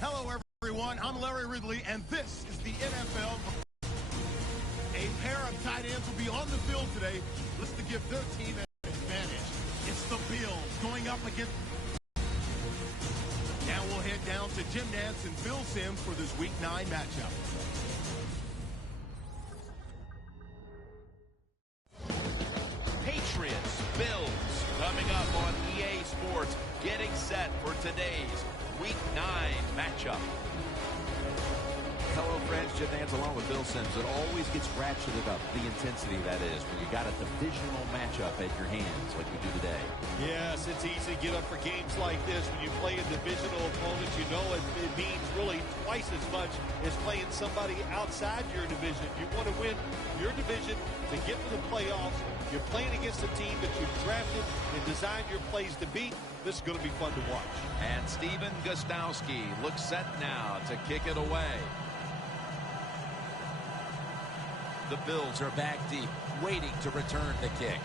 Hello, everyone. I'm Larry Ridley, and this is the NFL. A pair of tight ends will be on the field today. Let's to give their team an advantage. It's the Bills going up against. Now we'll head down to Jim Nantz and Phil Simms for this Week 9 matchup. Patriots, Bills, coming up on EA Sports, getting set for today's Week 9 matchup. Hello, friends. Jim Nantz along with Bill Simms. It always gets ratcheted up, the intensity that is, when you got a divisional matchup at your hands like we do today. Yes, it's easy to get up for games like this. When you play a divisional opponent, you know it means really twice as much as playing somebody outside your division. You want to win your division to get to the playoffs. You're playing against a team that you've drafted and designed your plays to beat. This is going to be fun to watch. And Steven Gostkowski looks set now to kick it away. The Bills are back deep, waiting to return the kick.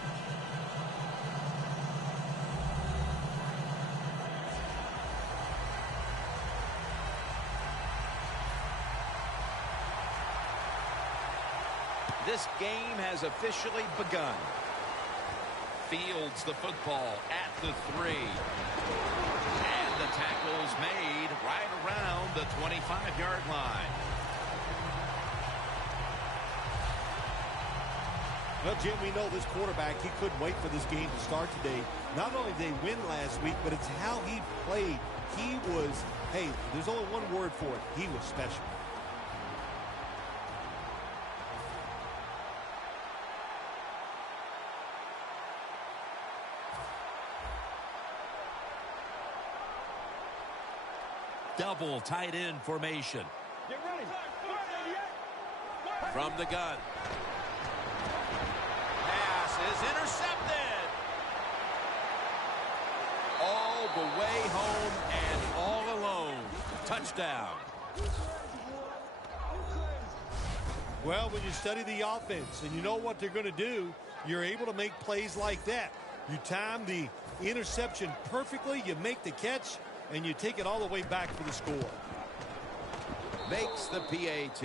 This game has officially begun. Fields the football at the 3. And the tackle is made right around the 25-yard line. Well, Jim, we know this quarterback, he couldn't wait for this game to start today. Not only did they win last week, but it's how he played. He was, hey, there's only one word for it. He was special. Double tight end formation. Get ready. From the gun. Pass is intercepted. All the way home and all alone. Touchdown. Well, when you study the offense and you know what they're going to do, you're able to make plays like that. You time the interception perfectly, you make the catch, and you take it all the way back for the score. Makes the PAT.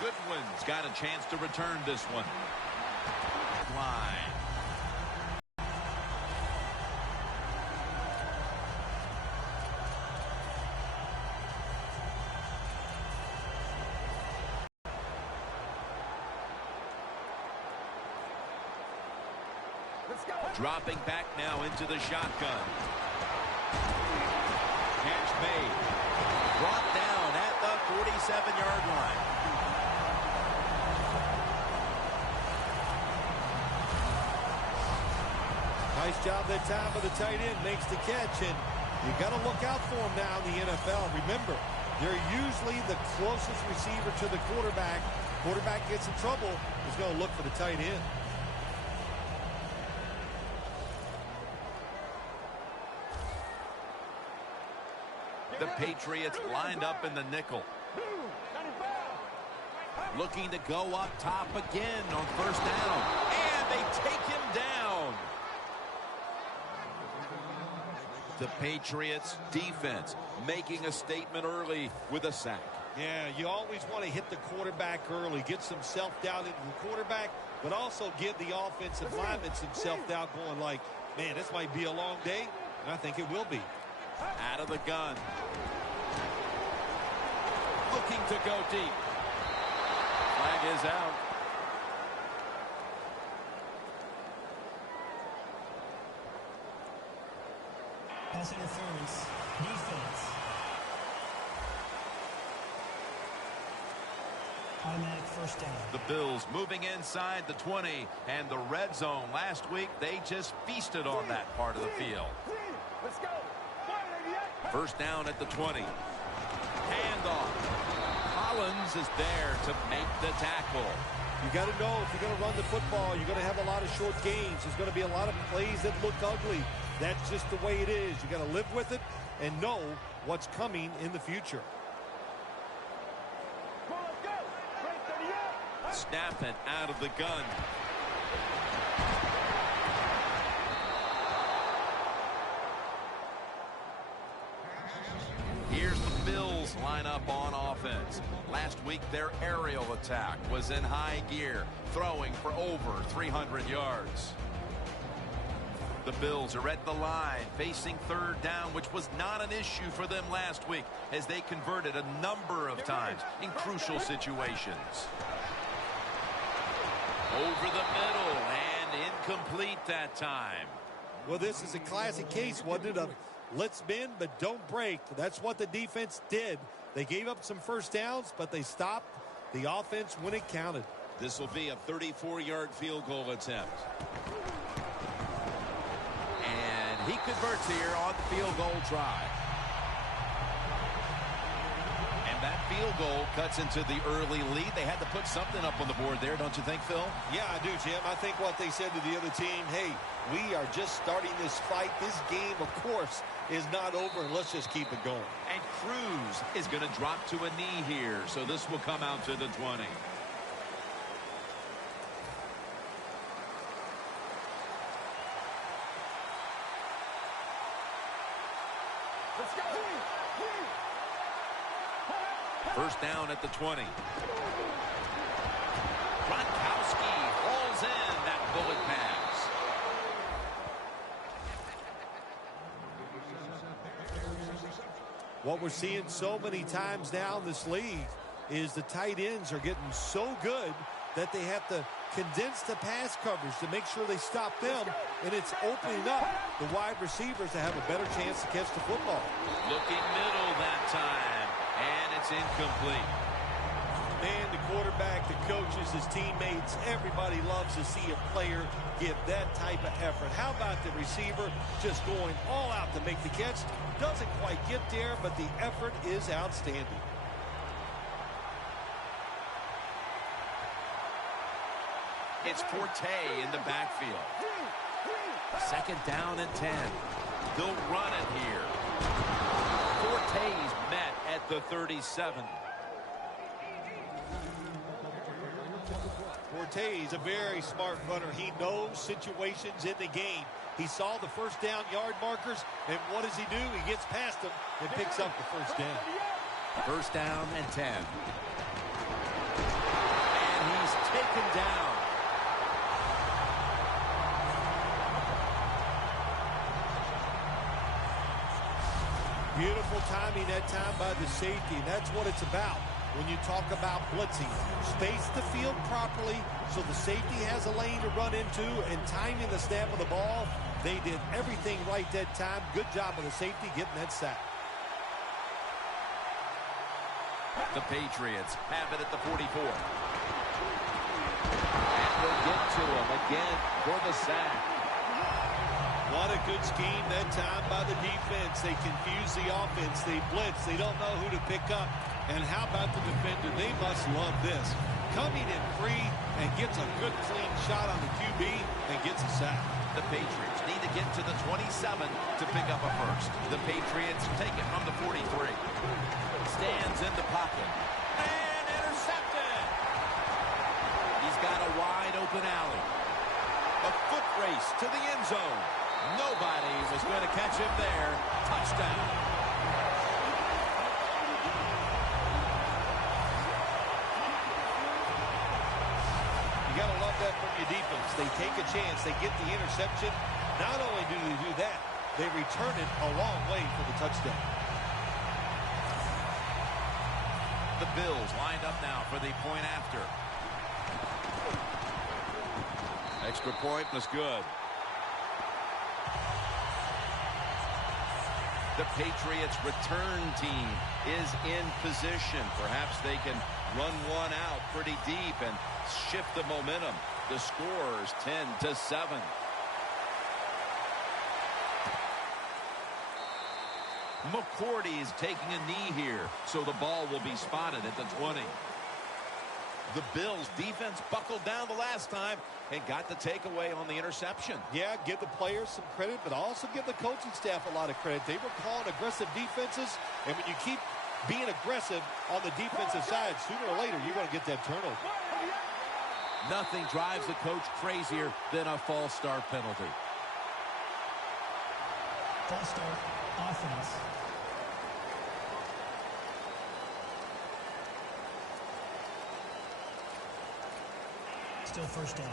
Goodwin's got a chance to return this one. Line. Dropping back now into the shotgun. Catch made. Brought down at the 47-yard line. Nice job that time by the tight end. Makes the catch, and you got to look out for him now in the NFL. Remember, they're usually the closest receiver to the quarterback. Quarterback gets in trouble, he's going to look for the tight end. The Patriots lined up in the nickel. Looking to go up top again on first down. And they take him down. The Patriots defense making a statement early with a sack. Yeah, you always want to hit the quarterback early, get some self-doubt into the quarterback, but also give the offensive lineman some self-doubt going like, man, this might be a long day, and I think it will be. Out of the gun. Looking to go deep. Flag is out. Pass interference. Defense. Automatic first down. The Bills moving inside the 20 and the red zone. Last week, they just feasted on that part of the field. Let's go. First down at the 20. Handoff. Collins is there to make the tackle. You got to know if you're going to run the football, you're going to have a lot of short gains. There's going to be a lot of plays that look ugly. That's just the way it is. You got to live with it and know what's coming in the future. snap and out of the gun. Here's the Bills line up on offense. Last week, their aerial attack was in high gear, throwing for over 300 yards. The Bills are at the line, facing third down, which was not an issue for them last week, as they converted a number of times in crucial situations. Over the middle, and incomplete that time. Well, this is a classic case, wasn't it, of let's bend but don't break. That's what the defense did. They gave up some first downs, but they stopped the offense when it counted. This will be a 34-yard field goal attempt. And he converts here on the field goal try. And that field goal cuts into the early lead. They had to put something up on the board there, don't you think, Phil? Yeah, I do, Jim. I think what they said to the other team, hey, we are just starting this fight. This game, of course, is not over, and let's just keep it going. And Cruz is going to drop to a knee here, so this will come out to the 20. First down at the 20. Gronkowski hauls in that bullet pass. What we're seeing so many times now in this league is the tight ends are getting so good that they have to condense the pass coverage to make sure they stop them, and it's opening up the wide receivers to have a better chance to catch the football. Looking middle that time, and it's incomplete. Man, the quarterback, the coaches, his teammates, everybody loves to see a player give that type of effort. How about the receiver just going all out to make the catch? Doesn't quite get there, but the effort is outstanding. It's Forte in the backfield. Second down and 10. They'll run it here. Forte's met at the 37. Forte is a very smart runner. He knows situations in the game. He saw the first down yard markers, and what does he do? He gets past them and picks up the first down. First down and 10. And he's taken down. Beautiful timing that time by the safety, and that's what it's about when you talk about blitzing. Space the field properly so the safety has a lane to run into, and timing the snap of the ball. They did everything right that time. Good job of the safety getting that sack. The Patriots have it at the 44. And we'll get to him again for the sack. What a good scheme that time by the defense. They confuse the offense. They blitz. They don't know who to pick up. And how about the defender? They must love this. Coming in free and gets a good clean shot on the QB and gets a sack. The Patriots need to get to the 27 to pick up a first. The Patriots take it from the 43. Stands in the pocket. And intercepted. He's got a wide open alley. A foot race to the end zone. Nobody was going to catch him there. Touchdown. You got to love that from your defense. They take a chance. They get the interception. Not only do they do that, they return it a long way for the touchdown. The Bills lined up now for the point after. Extra point was good. The Patriots return team is in position. Perhaps they can run one out pretty deep and shift the momentum. The score is 10-7. McCourty is taking a knee here, so the ball will be spotted at the 20. The Bills defense buckled down the last time and got the takeaway on the interception. Yeah, give the players some credit, but also give the coaching staff a lot of credit. They were calling aggressive defenses, and when you keep being aggressive on the defensive side, sooner or later you're going to get that turnover. Nothing drives the coach crazier than a false start penalty. False start, offense. Still first down.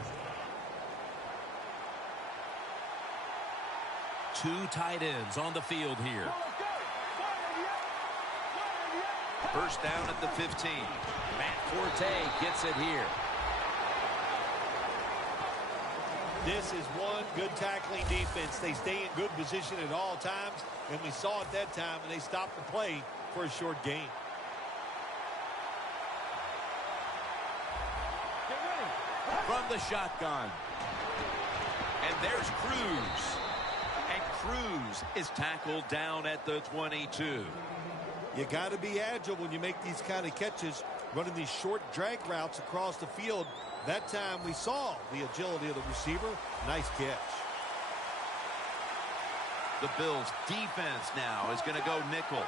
Two tight ends on the field here. First down at the 15. Matt Forte gets it here. This is one good tackling defense. They stay in good position at all times, and we saw it that time, and they stopped the play for a short gain. From the shotgun. And there's Cruz. And Cruz is tackled down at the 22. You got to be agile when you make these kind of catches, running these short drag routes across the field. That time we saw the agility of the receiver. Nice catch. The Bills defense now is going to go nickel.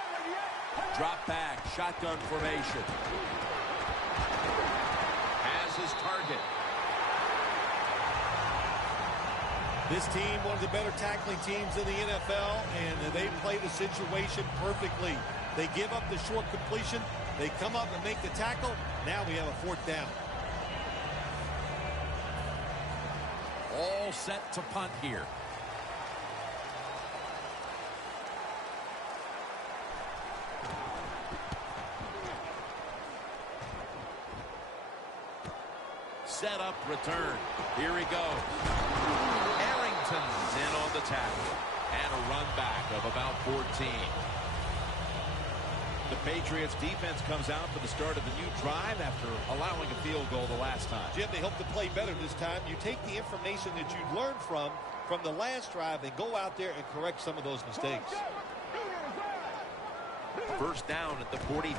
Drop back, shotgun formation. Has his target. This team, one of the better tackling teams in the NFL, and they play the situation perfectly. They give up the short completion. They come up and make the tackle. Now we have a fourth down. All set to punt here. Set up, return. Here he goes. Arrington's in on the tackle. And a run back of about 14. The Patriots defense comes out for the start of the new drive after allowing a field goal the last time. Jim, they hope to play better this time. You take the information that you learned from the last drive and go out there and correct some of those mistakes. First down at the 43.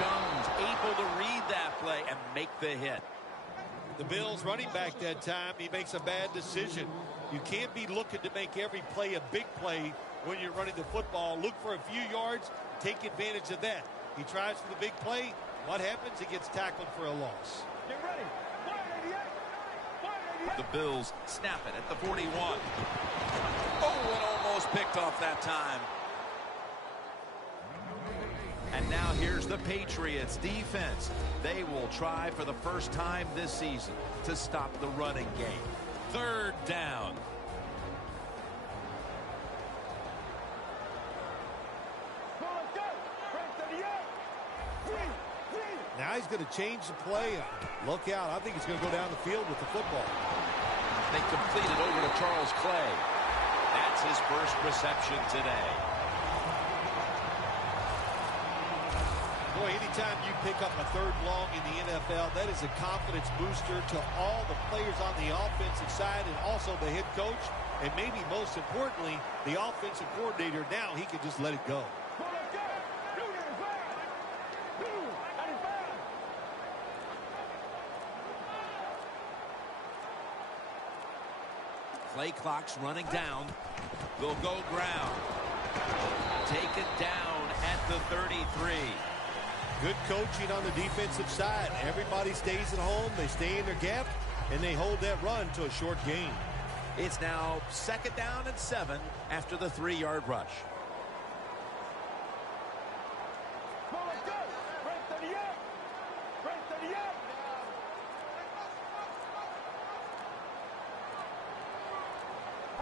Shung's able to read that play and make the hit. The Bills running back that time, he makes a bad decision. You can't be looking to make every play a big play when you're running the football. Look for a few yards, take advantage of that. He tries for the big play. What happens? He gets tackled for a loss. Get ready. The Bills snap it at the 41. Oh, it almost picked off that time. And now here's the Patriots defense. They will try for the first time this season to stop the running game. Third down. Now he's going to change the play. Look out. I think he's going to go down the field with the football. They complete it over to Charles Clay. That's his first reception today. Boy, anytime you pick up a third long in the NFL, that is a confidence booster to all the players on the offensive side and also the head coach. And maybe most importantly, the offensive coordinator. Now he can just let it go. Play clock's running down. They'll go ground. Taken down at the 33. Good coaching on the defensive side. Everybody stays at home. They stay in their gap, and they hold that run to a short gain. It's now second down and 7 after the 3-yard rush.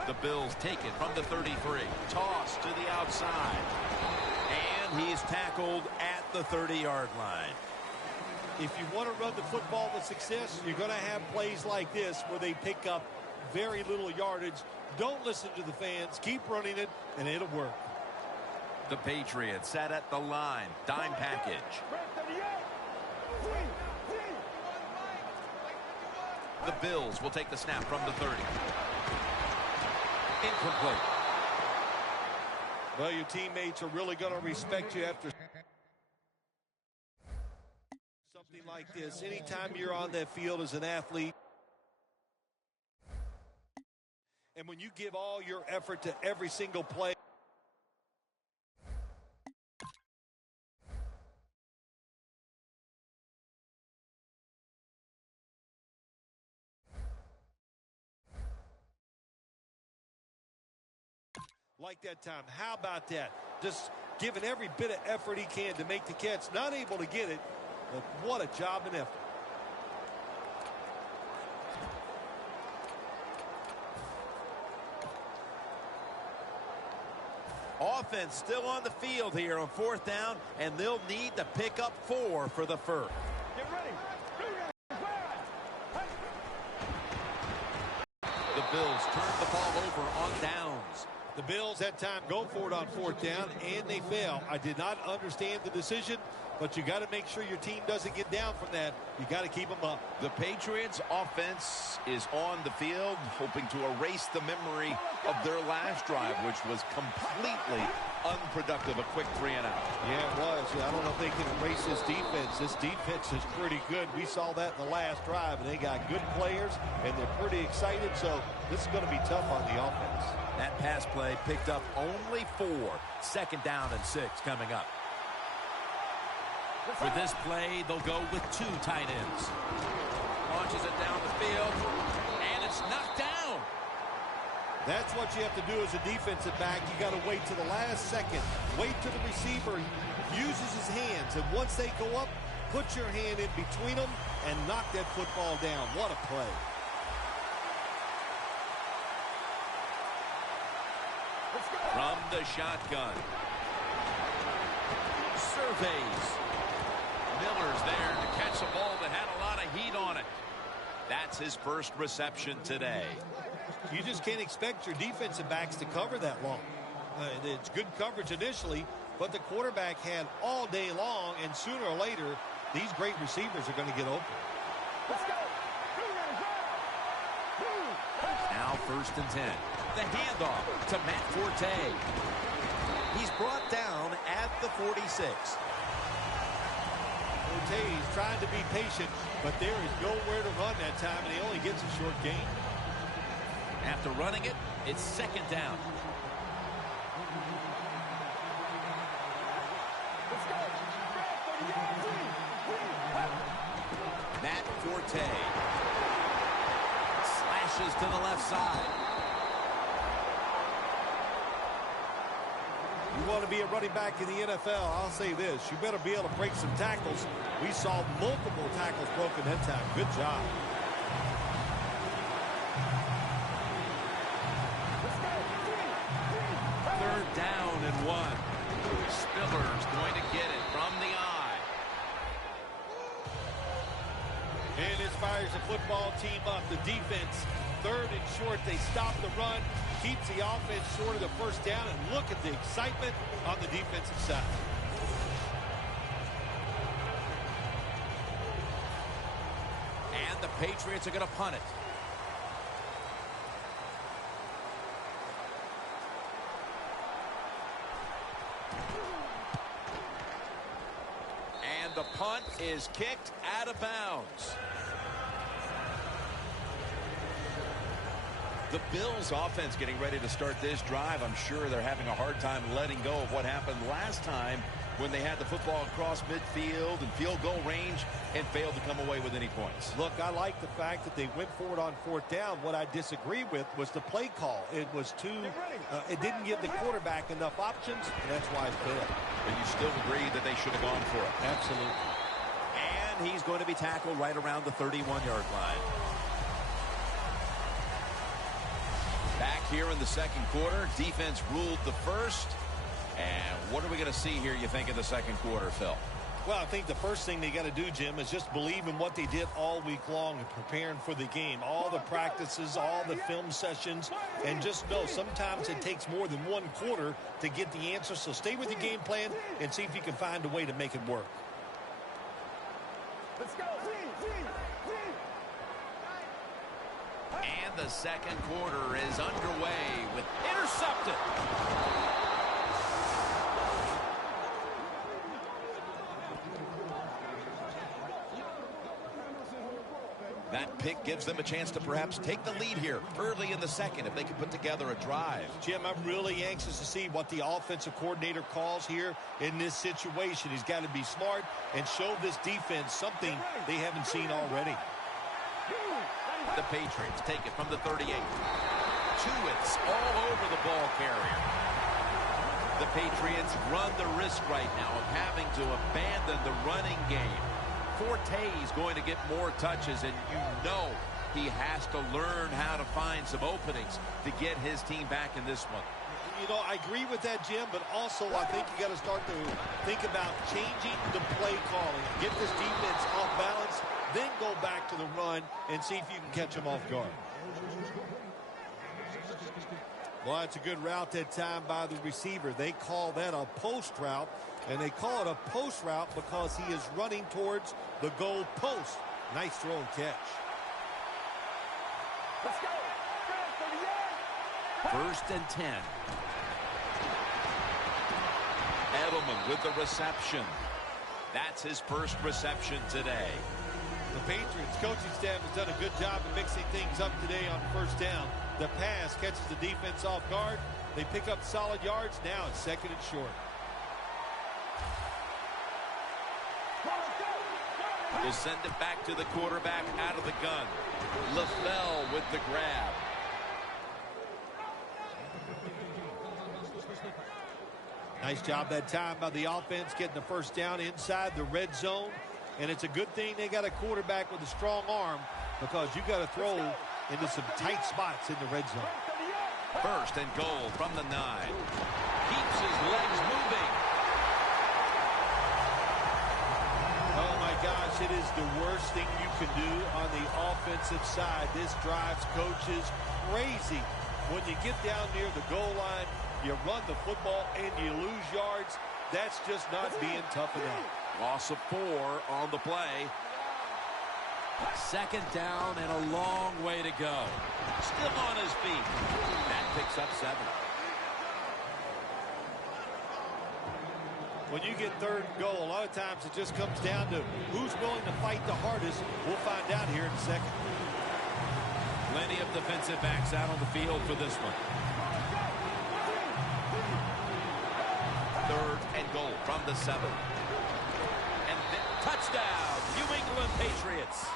The Bills take it from the 33. Toss to the outside. And he's tackled at the 30-yard line. If you want to run the football with success, you're going to have plays like this where they pick up very little yardage. Don't listen to the fans. Keep running it, and it'll work. The Patriots set at the line. Dime package. The Bills will take the snap from the 30. Incomplete. Well, your teammates are really going to respect you after something like this. Anytime you're on that field as an athlete, and when you give all your effort to every single play, Like that time. How about that? Just giving every bit of effort he can to make the catch. Not able to get it, but what a job and effort. Offense still on the field here on 4th down, and they'll need to pick up 4 for the first. Get ready. The Bills turn the ball over on downs. The Bills had time go for it on 4th down, and they fail. I did not understand the decision, but you got to make sure your team doesn't get down from that. You got to keep them up. The Patriots offense is on the field, hoping to erase the memory of their last drive, which was completely unproductive. A quick 3 and out. Yeah, it was. I don't know if they can erase this defense. This defense is pretty good. We saw that in the last drive, and they got good players, and they're pretty excited, so this is going to be tough on the offense. That pass play picked up only 4. 2nd down and 6 coming up. For this play, they'll go with 2 tight ends. Launches it down the field, and it's knocked down. That's what you have to do as a defensive back. You got to wait to the last second. Wait till the receiver uses his hands, and once they go up, put your hand in between them and knock that football down. What a play. From the shotgun. Surveys. Miller's there to catch a ball that had a lot of heat on it. That's his first reception today. You just can't expect your defensive backs to cover that long. It's good coverage initially, but the quarterback had all day long, and sooner or later, these great receivers are going to get open. Let's go. Now 1st and 10. The handoff to Matt Forte. He's brought down at the 46. Forte's trying to be patient, but there is nowhere to run that time, and he only gets a short gain. After running it, it's 2nd down. Let's go. Matt Forte slashes to the left side. You want to be a running back in the NFL, I'll say this. You better be able to break some tackles. We saw multiple tackles broken that time. Good job. Third down and 1. Spiller's going to get it from the eye. And this fires the football team up. The defense, 3rd and short. They stop the run, keeps the offense short of the 1st down, and look at the excitement on the defensive side. And the Patriots are going to punt it. And the punt is kicked out of bounds. The Bills offense getting ready to start this drive. I'm sure they're having a hard time letting go of what happened last time when they had the football across midfield and field goal range and failed to come away with any points. Look, I like the fact that they went forward on 4th down. What I disagree with was the play call. It was it didn't give the quarterback enough options, and that's why it failed. But you still agree that they should have gone for it. Absolutely. And he's going to be tackled right around the 31-yard line. Back here in the 2nd quarter, defense ruled the first. And what are we going to see here, you think, in the 2nd quarter, Phil? Well, I think the first thing they got to do, Jim, is just believe in what they did all week long and preparing for the game. All the practices, all the film sessions, and just know sometimes it takes more than 1 quarter to get the answer. So stay with your game plan and see if you can find a way to make it work. Let's go. And the 2nd quarter is underway with intercepted. That pick gives them a chance to perhaps take the lead here early in the 2nd if they can put together a drive. Jim, I'm really anxious to see what the offensive coordinator calls here in this situation. He's got to be smart and show this defense something they haven't seen already. The Patriots take it from the 38. Chewits all over the ball carrier. The Patriots run the risk right now of having to abandon the running game. Forte is going to get more touches, and you know he has to learn how to find some openings to get his team back in this one. You know, I agree with that, Jim, but also I think you got to start to think about changing the play calling. Get this defense off balance, then go back to the run and see if you can catch them off guard. Well, that's a good route that time by the receiver. They call that a post route, and they call it a post route because he is running towards the goal post. Nice throw and catch. Let's go. First and 10. Edelman with the reception. That's his first reception today. The Patriots coaching staff has done a good job of mixing things up today on first down. The pass catches the defense off guard. They pick up solid yards. Now it's second and short. Will send it back to the quarterback out of the gun. LaFell with the grab. Nice job that time by the offense getting the first down inside the red zone. And it's a good thing they got a quarterback with a strong arm because you got to throw into some tight spots in the red zone. First and goal from the 9. Keeps his legs moving. Oh my gosh, it is the worst thing you can do on the offensive side. This drives coaches crazy. When you get down near the goal line, you run the football and you lose yards. That's just not being tough enough. Loss of 4 on the play. Second down and a long way to go. Still on his feet. That picks up 7. When you get third and goal, a lot of times it just comes down to who's willing to fight the hardest. We'll find out here in a second. Plenty of defensive backs out on the field for this one. Third and goal from the 7. And then touchdown, New England Patriots.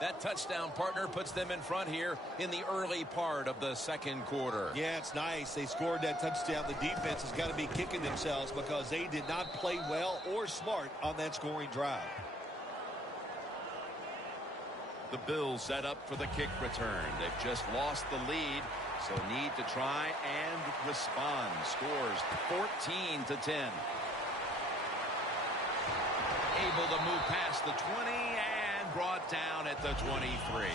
That touchdown, partner, puts them in front here in the early part of the second quarter. Yeah, it's nice. They scored that touchdown. The defense has got to be kicking themselves because they did not play well or smart on that scoring drive. The Bills set up for the kick return. They've just lost the lead, so need to try and respond. Scores 14-10. Able to move past the 20 and brought down at the 23.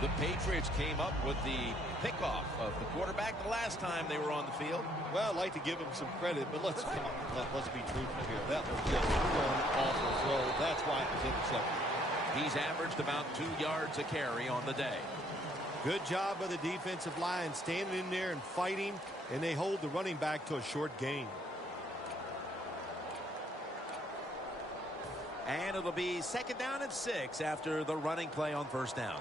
The Patriots came up with the pickoff of the quarterback the last time they were on the field. Well, I'd like to give him some credit, but let's be truthful here. That was just an awful throw. That's why it was intercepted. He's averaged about 2 yards a carry on the day. Good job by the defensive line standing in there and fighting, and they hold the running back to a short gain. And it'll be second down and 6 after the running play on first down.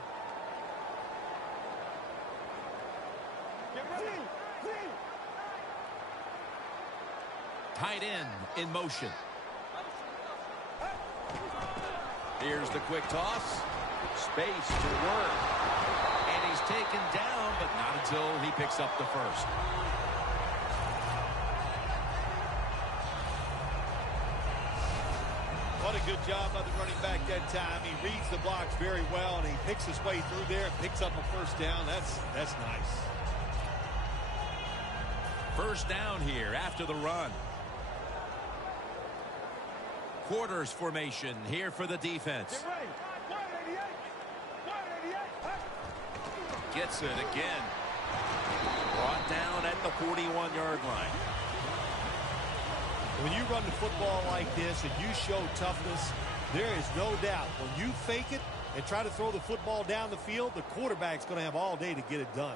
Tight end in motion. Here's the quick toss. Space to work. And he's taken down, but not until he picks up the first. What a good job by the running back that time. He reads the blocks very well, and he picks his way through there and picks up a first down. That's nice. First down here after the run. Quarters formation here for the defense. Gets it again. Brought down at the 41-yard line. When you run the football like this and you show toughness, there is no doubt when you fake it and try to throw the football down the field, the quarterback's going to have all day to get it done.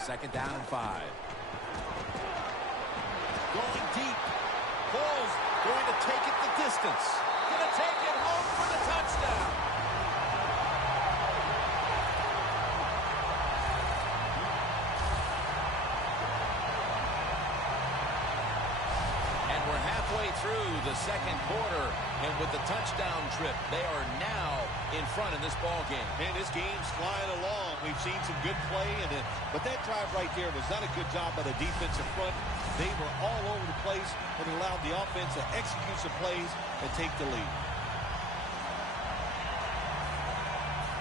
Second down and 5. Going deep. Ball's going to take it the distance. Going to take it home for the touchdown. And we're halfway through the second quarter, and with the touchdown trip, they are now in front in this ball game. Man, this game's flying along. We've seen some good play, but that drive right there was not a good job by the defensive front. They were all over the place and allowed the offense to execute some plays and take the lead.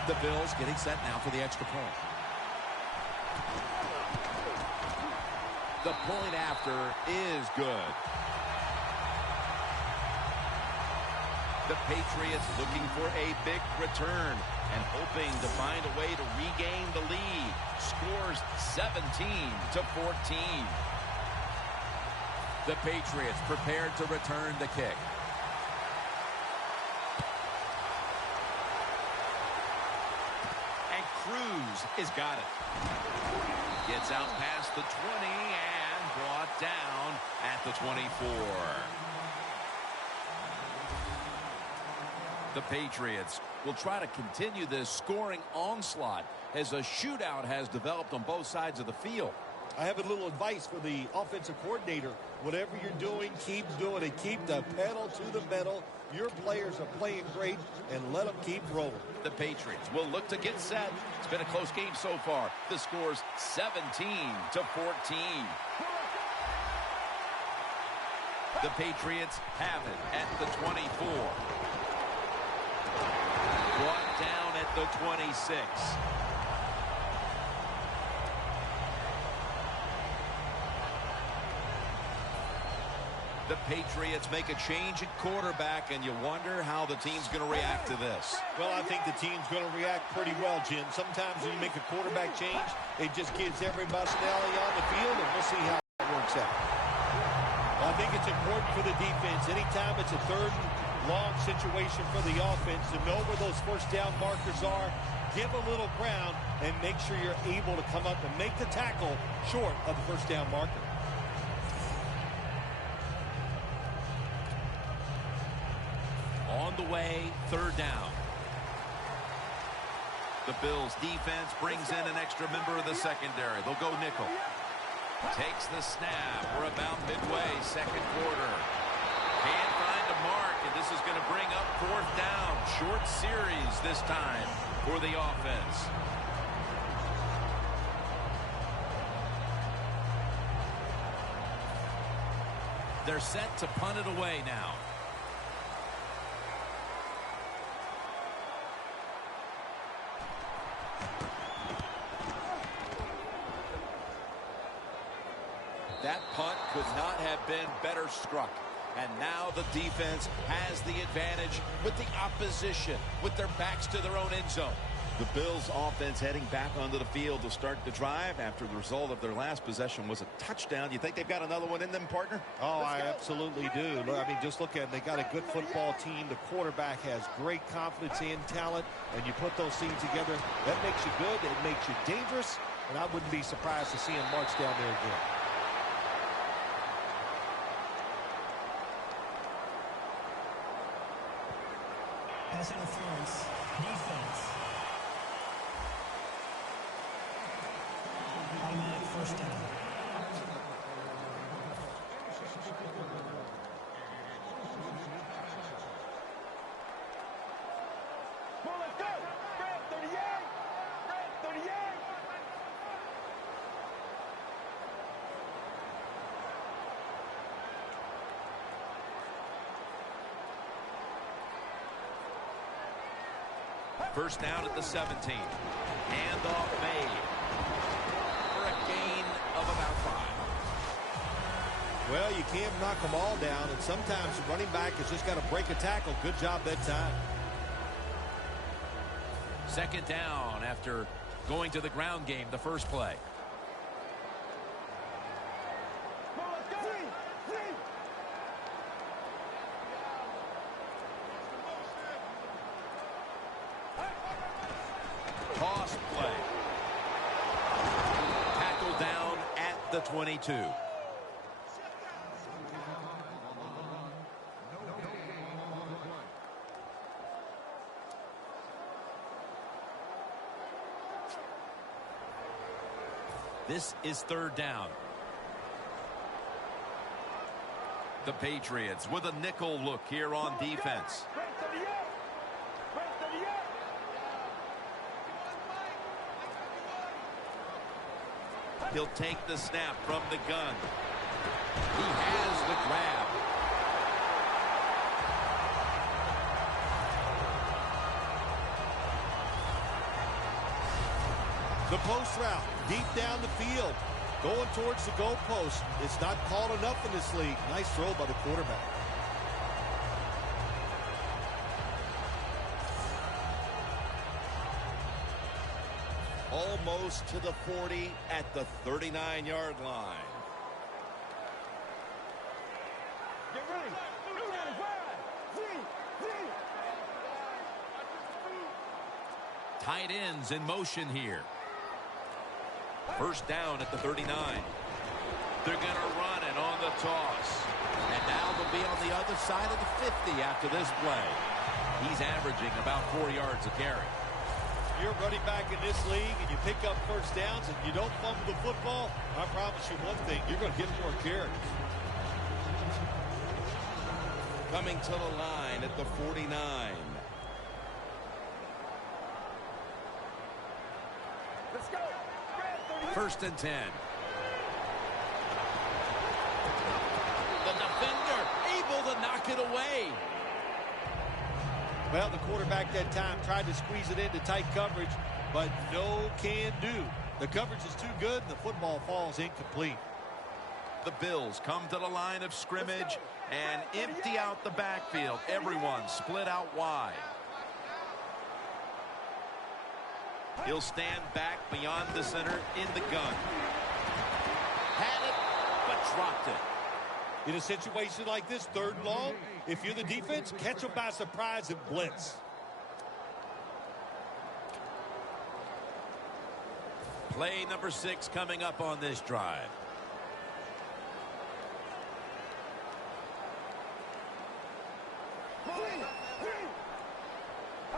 The Bills getting set now for the extra point. The point after is good. The Patriots looking for a big return and hoping to find a way to regain the lead. Scores 17-14. The Patriots prepared to return the kick. And Cruz has got it. Gets out past the 20 and brought down at the 24. The Patriots will try to continue this scoring onslaught as a shootout has developed on both sides of the field. I have a little advice for the offensive coordinator. Whatever you're doing, keep doing it. Keep the pedal to the metal. Your players are playing great, and let them keep rolling. The Patriots will look to get set. It's been a close game so far. The score's 17-14. The Patriots have it at the 24. Brought down at the 26. The Patriots make a change at quarterback, and you wonder how the team's going to react to this. Well, I think the team's going to react pretty well, Jim. Sometimes when you make a quarterback change, it just gives everybody personality on the field, and we'll see how it works out. Well, I think it's important for the defense. Anytime it's a third and long situation for the offense, to know where those first down markers are, give a little ground, and make sure you're able to come up and make the tackle short of the first down marker. On the way, third down. The Bills defense brings in an extra member of the secondary. They'll go nickel. Takes the snap. We're about midway, second quarter. Can't find a mark, and this is going to bring up fourth down. Short series this time for the offense. They're set to punt it away now. That punt could not have been better struck. And now the defense has the advantage with the opposition, with their backs to their own end zone. The Bills offense heading back onto the field to start the drive after the result of their last possession was a touchdown. You think they've got another one in them, partner? Oh, I absolutely do. I mean, just look at it. They got a good football team. The quarterback has great confidence and talent, and you put those things together, that makes you good. It makes you dangerous, and I wouldn't be surprised to see him march down there again. Pass interference. Defense. Automatic first down. Well, let's go. Grab 38. Grab 38. First down at the 17. Handoff made for a gain of about 5. Well, you can't knock them all down, and sometimes the running back has just got to break a tackle. Good job that time. Second down after going to the ground game the first play. Well, let's go. See. Toss play. Tackled down at the 22. This is third down. The Patriots with a nickel look here on defense. He'll take the snap from the gun. He has the grab. The post route, deep down the field, going towards the goalpost. It's not called enough in this league. Nice throw by the quarterback. Almost to the 40 at the 39-yard line. Get ready. Tight ends in motion here. First down at the 39. They're going to run it on the toss. And now they'll be on the other side of the 50 after this play. He's averaging about 4 yards a carry. You're running back in this league and you pick up first downs and you don't fumble the football, I promise you one thing, you're going to get more carries. Coming to the line at the 49. Let's go. First and 10. The defender able to knock it away. Well, the quarterback that time tried to squeeze it into tight coverage, but no can do. The coverage is too good, and the football falls incomplete. The Bills come to the line of scrimmage and empty out the backfield. Everyone split out wide. He'll stand back beyond the center in the gun. Had it, but dropped it. In a situation like this, 3rd and long, if you're the defense, catch them by surprise and blitz. Play number 6 coming up on this drive.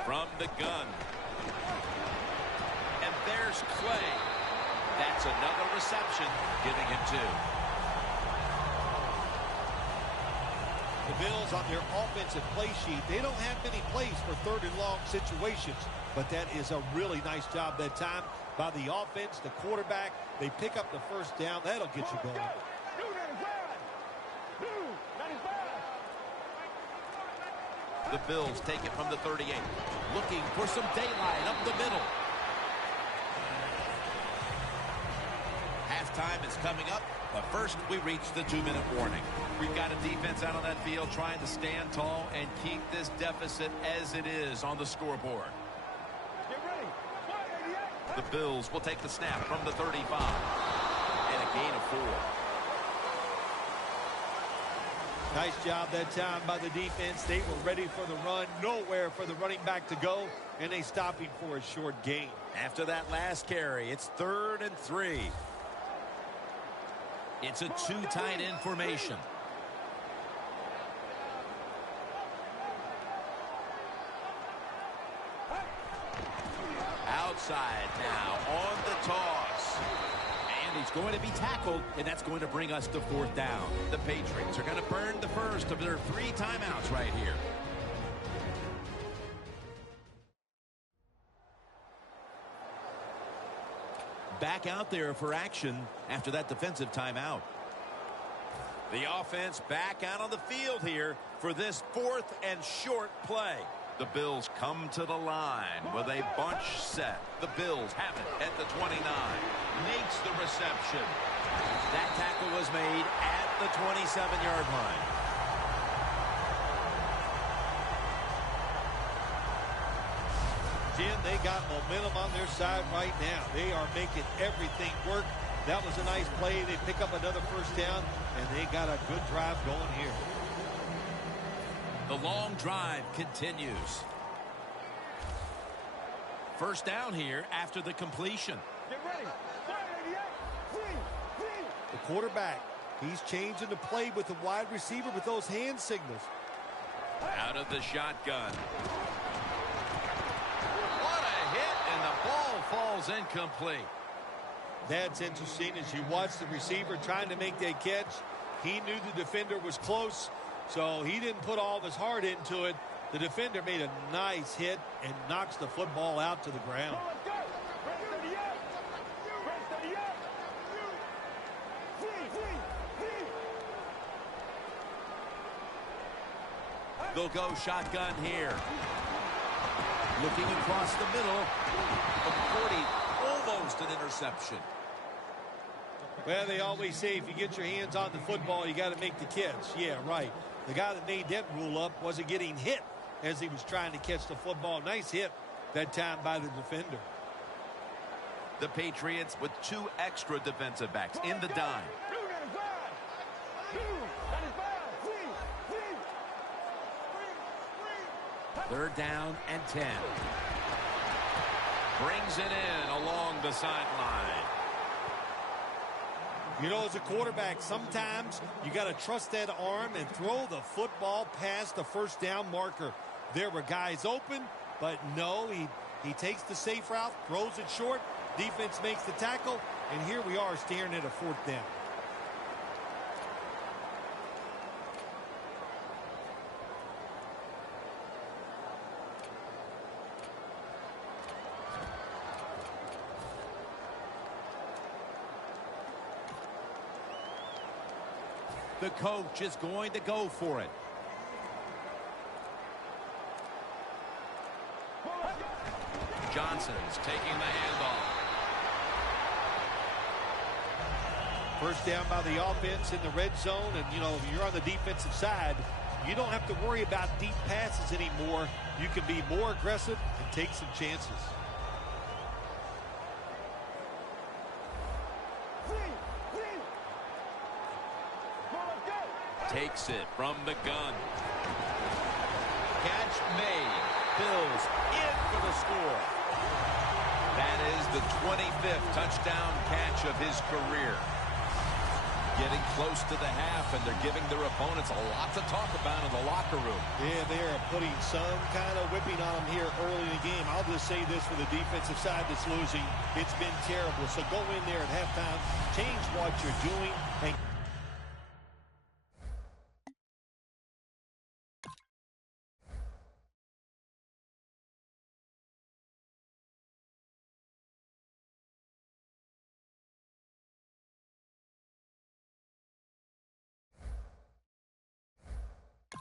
From the gun. And there's Clay. That's another reception, giving him 2. The Bills on their offensive play sheet, they don't have many plays for 3rd and long situations, but that is a really nice job that time by the offense, the quarterback. They pick up the first down. That'll get you going. The Bills take it from the 38. Looking for some daylight up the middle. Halftime is coming up, but first we reach the 2-minute warning. We've got a defense out on that field trying to stand tall and keep this deficit as it is on the scoreboard. Get ready. The Bills will take the snap from the 35. And a gain of 4. Nice job that time by the defense. They were ready for the run, nowhere for the running back to go, and they stopped him for a short gain. After that last carry, it's 3rd and 3. It's a 2 tight end formation. Outside now on the toss. And he's going to be tackled, and that's going to bring us to 4th down. The Patriots are going to burn the first of their 3 timeouts right here. Back out there for action after that defensive timeout. The offense back out on the field here for this 4th and short play. The Bills come to the line with a bunch set. The Bills have it at the 29. Makes the reception. That tackle was made at the 27-yard line. Jim, they got momentum on their side right now. They are making everything work. That was a nice play. They pick up another first down, and they got a good drive going here. The long drive continues. First down here after the completion. Get ready. The quarterback, he's changing the play with the wide receiver with those hand signals. Out of the shotgun. What a hit, and the ball falls incomplete. That's interesting as you watch the receiver trying to make that catch. He knew the defender was close, so he didn't put all of his heart into it. The defender made a nice hit and knocks the football out to the ground. They'll go shotgun here. Looking across the middle. Of 40, almost an interception. Well, they always say if you get your hands on the football, you got to make the catch. Yeah, right. The guy that made that rule up wasn't getting hit as he was trying to catch the football. Nice hit that time by the defender. The Patriots with 2 extra defensive backs in the dime. Third down and 10. Brings it in along the sideline. You know, as a quarterback, sometimes you got to trust that arm and throw the football past the first down marker. There were guys open, but no, he takes the safe route, throws it short, defense makes the tackle, and here we are staring at a 4th down. The coach is going to go for it. Johnson's taking the handoff. First down by the offense in the red zone, and, you know, if you're on the defensive side, you don't have to worry about deep passes anymore. You can be more aggressive and take some chances. Takes it from the gun. Catch made. Bills in for the score. That is the 25th touchdown catch of his career. Getting close to the half, and they're giving their opponents a lot to talk about in the locker room. Yeah, they are putting some kind of whipping on them here early in the game. I'll just say this for the defensive side that's losing. It's been terrible. So go in there at halftime, change what you're doing, and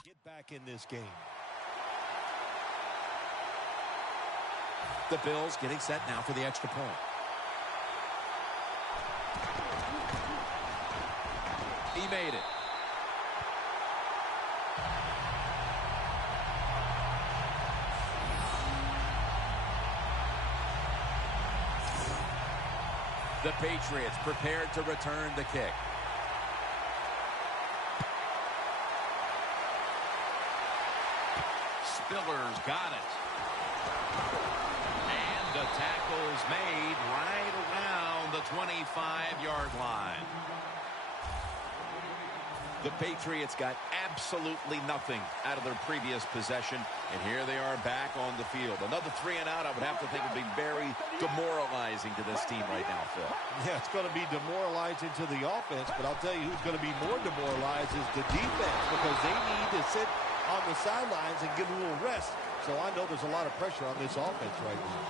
get back in this game. The Bills getting set now for the extra point. He made it. The Patriots prepared to return the kick. Spiller's got it. And the tackle's made right around the 25-yard line. The Patriots got absolutely nothing out of their previous possession, and here they are back on the field. Another 3 and out, I would have to think, would be very demoralizing to this team right now, Phil. Yeah, it's going to be demoralizing to the offense, but I'll tell you who's going to be more demoralized is the defense, because they need to sit on the sidelines and get a little rest. So I know there's a lot of pressure on this offense right now.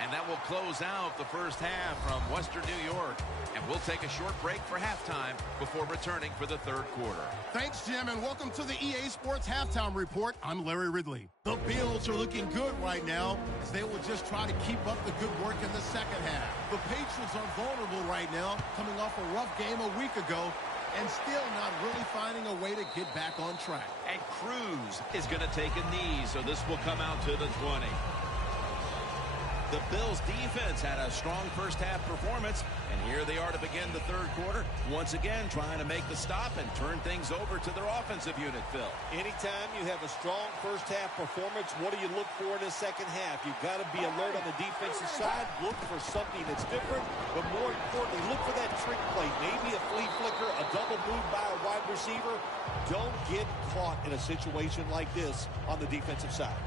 And that will close out the first half from Western New York. And we'll take a short break for halftime before returning for the third quarter. Thanks, Jim, and welcome to the EA Sports Halftime Report. I'm Larry Ridley. The Bills are looking good right now as they will just try to keep up the good work in the second half. The Patriots are vulnerable right now, coming off a rough game a week ago, and still not really finding a way to get back on track. And Cruz is going to take a knee, so this will come out to the 20. The Bills defense had a strong first half performance, and here they are to begin the third quarter, once again trying to make the stop and turn things over to their offensive unit, Phil. Anytime you have a strong first half performance, what do you look for in the second half? You've got to be alert on the defensive side, look for something that's different, but more importantly, look for that trick play, maybe a flea flicker, a double move by a wide receiver. Don't get caught in a situation like this on the defensive side.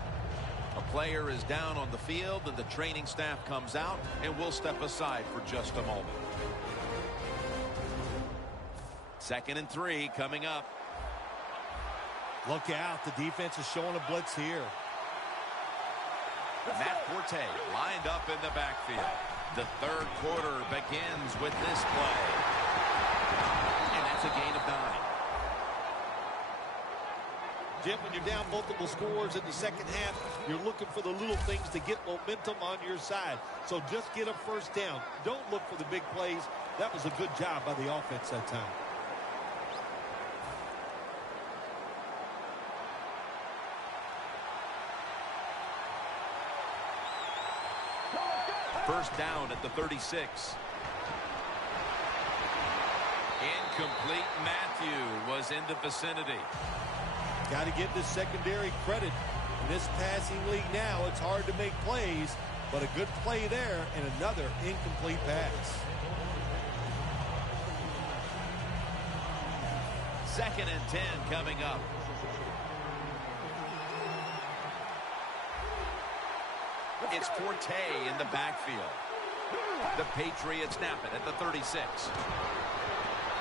A player is down on the field, and the training staff comes out, and we'll step aside for just a moment. 2nd and 3 coming up. Look out. The defense is showing a blitz here. Matt Forte lined up in the backfield. The 3rd quarter begins with this play. And that's a gain of 9. Jim, when you're down multiple scores in the 2nd half, you're looking for the little things to get momentum on your side. So just get a first down. Don't look for the big plays. That was a good job by the offense that time. First down at the 36. Incomplete. Matthew was in the vicinity. Got to give this secondary credit. In this passing league now, it's hard to make plays, but a good play there and another incomplete pass. 2nd and 10 coming up. It's Forte in the backfield. The Patriots snap it at the 36.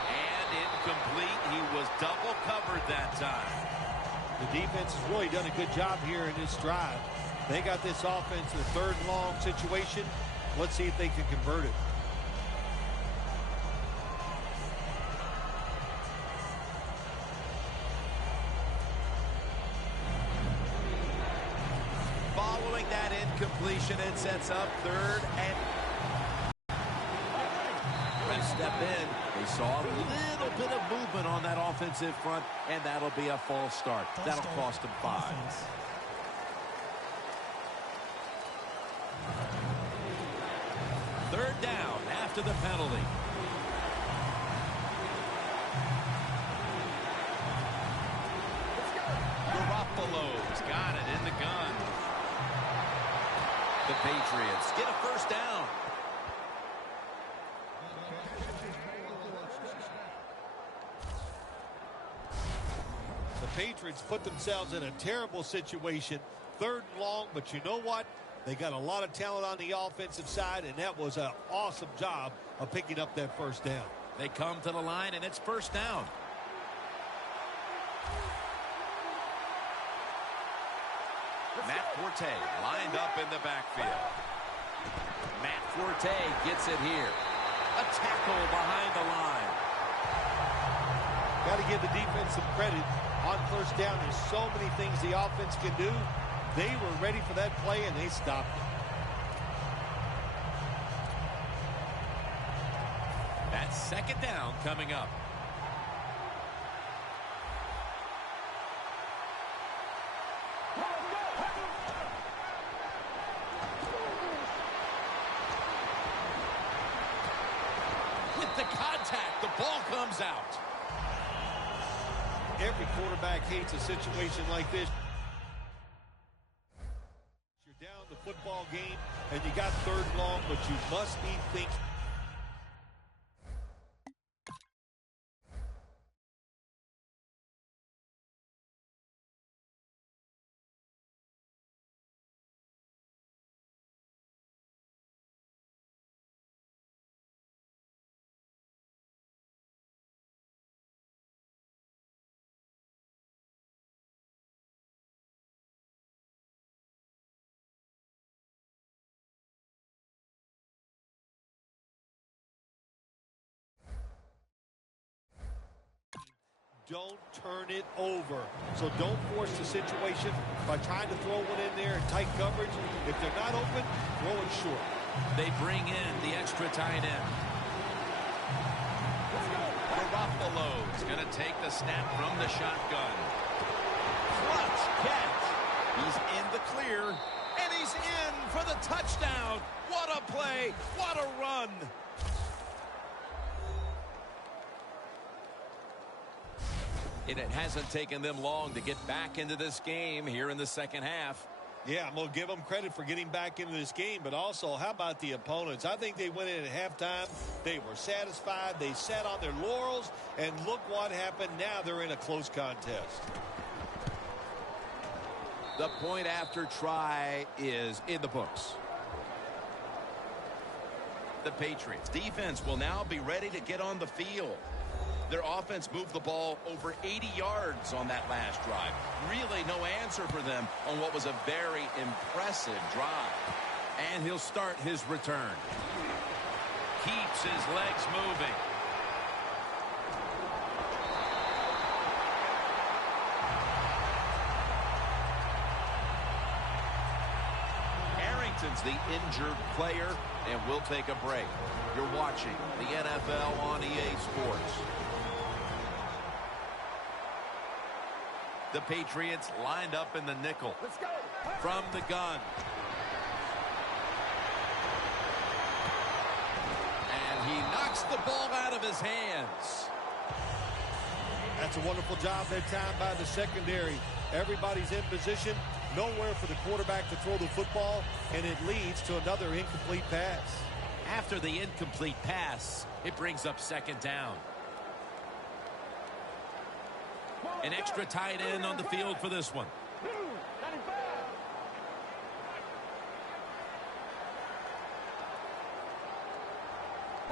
And incomplete. He was double covered that time. The defense has really done a good job here in this drive. They got this offense in a 3rd and long situation. Let's see if they can convert it. Following that incompletion, it sets up 3rd and... Step in. They saw a little bit of movement on that offensive front, and that'll be a false start. That'll cost them 5. Third down after the penalty. Garoppolo's got it in the gun. The Patriots get a first down. The Patriots put themselves in a terrible situation. 3rd and long, but you know what? They got a lot of talent on the offensive side, and that was an awesome job of picking up that first down. They come to the line, and it's first down. Matt Forte lined up in the backfield. Matt Forte gets it here. A tackle behind the line. Got to give the defense some credit. On first down, there's so many things the offense can do. They were ready for that play, and they stopped it. That's 2nd down coming up. With the contact, the ball comes out. Every quarterback hates a situation like this. You're down the football game, and you got 3rd and long, but you must be thinking. Don't turn it over. So don't force the situation by trying to throw one in there in tight coverage. If they're not open, throw it short. They bring in the extra tight end. Garoppolo's going to take the snap from the shotgun. Clutch catch. He's in the clear, and he's in for the touchdown. What a play. What a run. And it hasn't taken them long to get back into this game here in the 2nd half. Yeah, I'm going to give them credit for getting back into this game, but also, how about the opponents? I think they went in at halftime. They were satisfied. They sat on their laurels, and look what happened. Now they're in a close contest. The point after try is in the books. The Patriots defense will now be ready to get on the field. Their offense moved the ball over 80 yards on that last drive. Really no answer for them on what was a very impressive drive. And he'll start his return. Keeps his legs moving. Arrington's the injured player, and we'll take a break. You're watching the NFL on EA Sports. The Patriots lined up in the nickel. Let's go. From the gun. And he knocks the ball out of his hands. That's a wonderful job that time by the secondary. Everybody's in position. Nowhere for the quarterback to throw the football, and it leads to another incomplete pass. After the incomplete pass, it brings up second down. An extra tight end on the field for this one.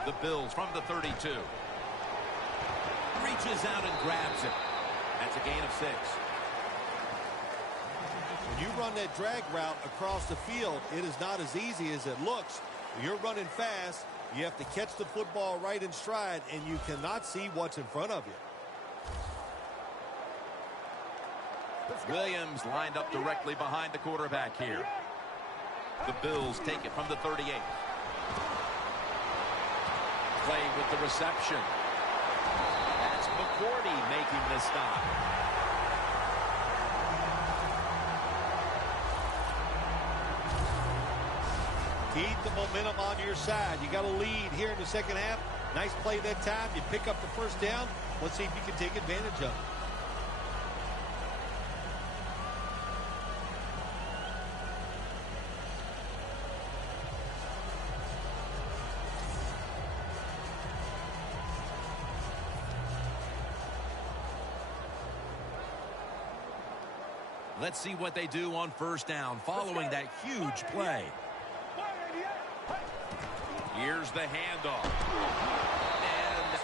The Bills from the 32. Reaches out and grabs it. That's a gain of 6. When you run that drag route across the field, it is not as easy as it looks. You're running fast. You have to catch the football right in stride, and you cannot see what's in front of you. Williams lined up directly behind the quarterback here. The Bills take it from the 38. Play with the reception. That's McCourty making the stop. Keep the momentum on your side. You got a lead here in the second half. Nice play that time. You pick up the first down. Let's see if you can take advantage of it. Let's see what they do on first down following that huge play. Here's the handoff. And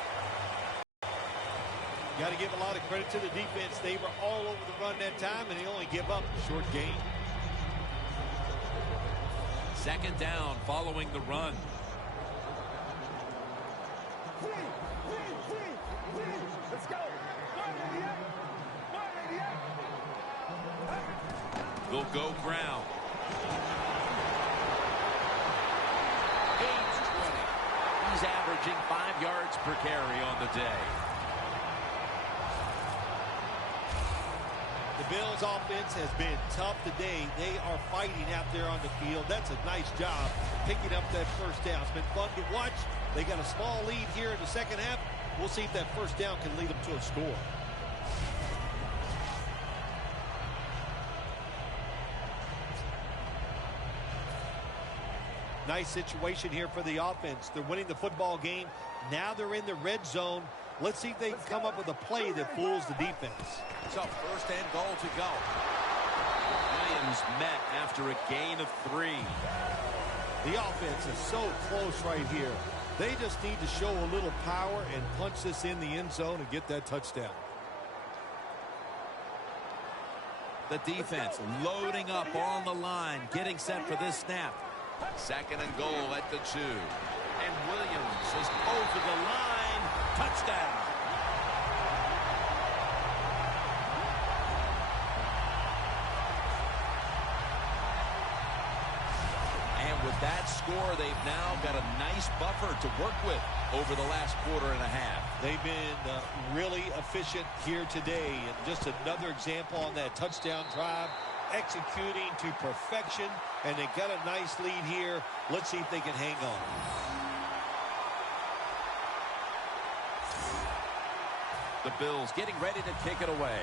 got to give a lot of credit to the defense. They were all over the run that time, and they only give up a short gain. second down following the run. Let's go. They'll go ground. Gains 20. He's averaging 5 yards per carry on the day. The Bills offense has been tough today. They are fighting out there on the field. That's a nice job picking up that first down. It's been fun to watch. They got a small lead here in the second half. We'll see if that first down can lead them to a score. Nice situation here for the offense. They're winning the football game. Now they're in the red zone. Let's see if they can come up with a play that fools the defense. So first and goal to go. Williams met after a gain of 3. The offense is so close right here. They just need to show a little power and punch this in the end zone and get that touchdown. The defense loading up on the line, getting set for this snap. Second and goal at the 2. And Williams is over the line. Touchdown. And with that score, they've now got a nice buffer to work with over the last quarter and a half. They've been really efficient here today. And just another example on that touchdown drive. Executing to perfection, and they got a nice lead here. Let's see if they can hang on. The Bills getting ready to kick it away.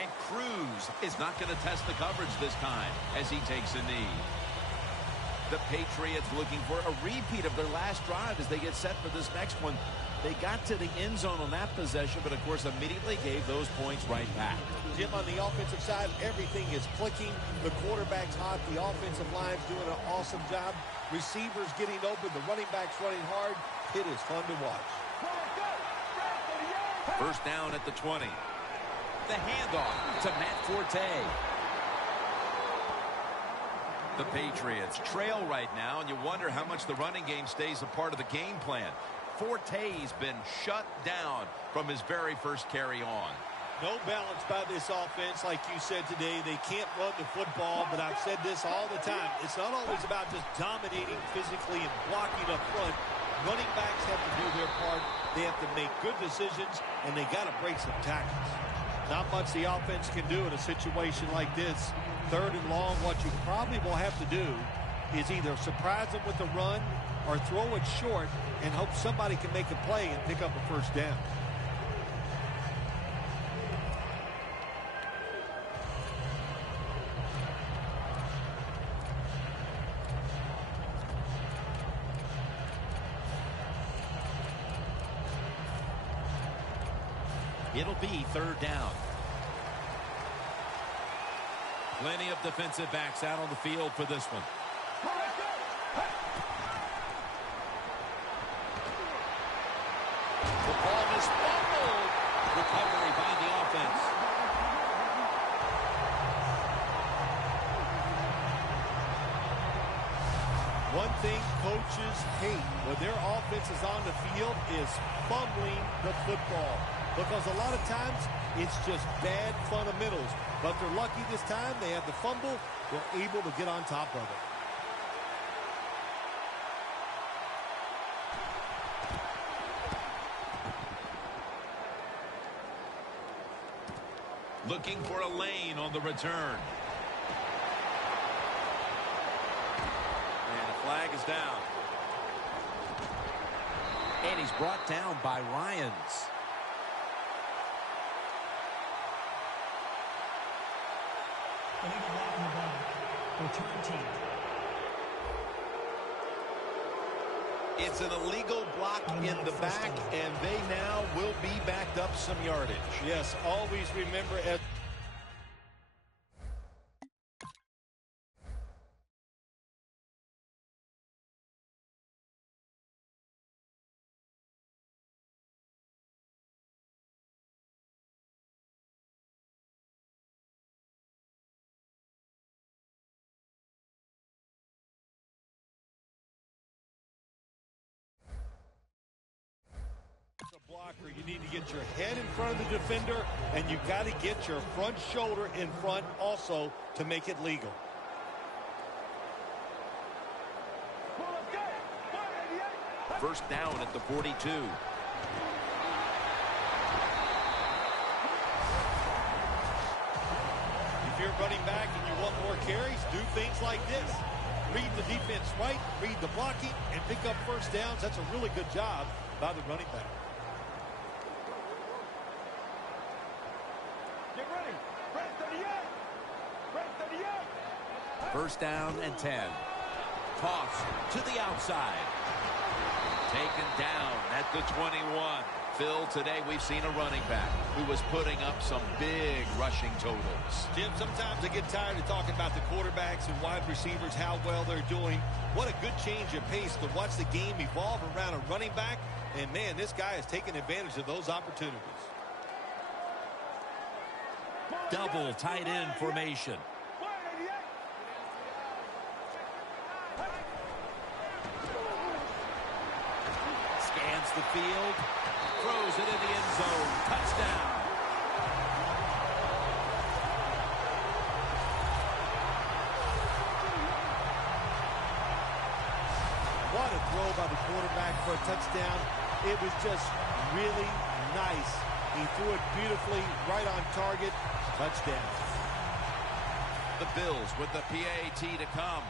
And Cruz is not going to test the coverage this time as he takes a knee. The Patriots looking for a repeat of their last drive as they get set for this next one. They got to the end zone on that possession, but of course immediately gave those points right back. Jim, on the offensive side, everything is clicking. The quarterback's hot. The offensive line's doing an awesome job. Receivers getting open. The running backs running hard. It is fun to watch. First down at the 20. The handoff to Matt Forte. The Patriots trail right now, and you wonder how much the running game stays a part of the game plan. Forte's been shut down from his very first carry on. No balance by this offense, like you said today. They can't run the football, but I've said this all the time. It's not always about just dominating physically and blocking up front. Running backs have to do their part. They have to make good decisions, and they got to break some tackles. Not much the offense can do in a situation like this. Third and long, what you probably will have to do is either surprise them with a run or throw it short and hope somebody can make a play and pick up a first down. It'll be third down. Plenty of defensive backs out on the field for this one. The ball is fumbled. Recovery by the offense. One thing coaches hate when their offense is on the field is fumbling the football. Because a lot of times, it's just bad fundamentals. But they're lucky this time. They have the fumble. They're able to get on top of it. Looking for a lane on the return. And the flag is down. And he's brought down by Ryans. Illegal block in the back. Return team. It's an illegal block in the back, and they now will be backed up some yardage. Yes, always remember as a blocker, you need to get your head in front of the defender, and you got to get your front shoulder in front also to make it legal. First down at the 42. If you're running back and you want more carries, do things like this. Read the defense right, read the blocking, and pick up first downs. That's a really good job by the running back. Get ready. Red 38. Red 38. First down and 10. Toss to the outside. Taken down at the 21. Phil, today we've seen a running back who was putting up some big rushing totals. Jim, sometimes I get tired of talking about the quarterbacks and wide receivers, how well they're doing. What a good change of pace to watch the game evolve around a running back. And, man, this guy is taking advantage of those opportunities. Double tight end formation. Scans the field. Throws it in the end zone. Touchdown. What a throw by the quarterback for a touchdown. It was just really nice. He threw it beautifully, right on target. Touchdown. The Bills with the PAT to come.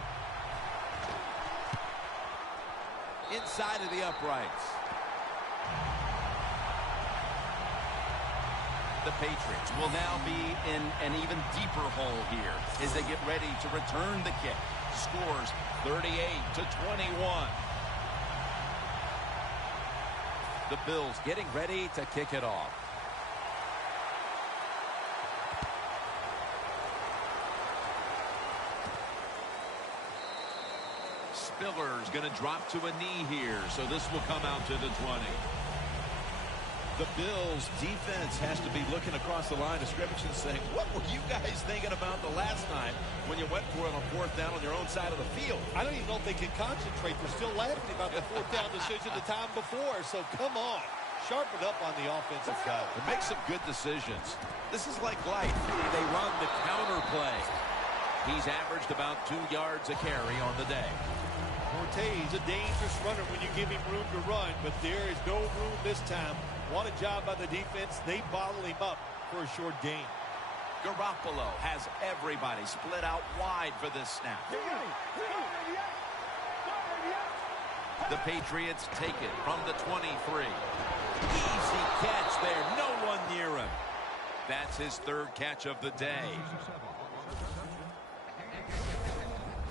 Inside of the uprights. The Patriots will now be in an even deeper hole here as they get ready to return the kick. Scores 38-21. The Bills getting ready to kick it off. Spiller's going to drop to a knee here, so this will come out to the 20. The Bills defense has to be looking across the line of scrimmage and saying, what were you guys thinking about the last time when you went for it on fourth down on your own side of the field? I don't even know if they can concentrate. They're still laughing about the fourth down decision the time before. So come on, sharpen up on the offensive side. And make some good decisions. This is like life. They run the counter play. He's averaged about 2 yards a carry on the day. Ortez, a dangerous runner when you give him room to run, but there is no room this time. What a job by the defense. They bottle him up for a short gain. Garoppolo has everybody split out wide for this snap. The Patriots take it from the 23. Easy catch there. No one near him. That's his 3rd catch of the day.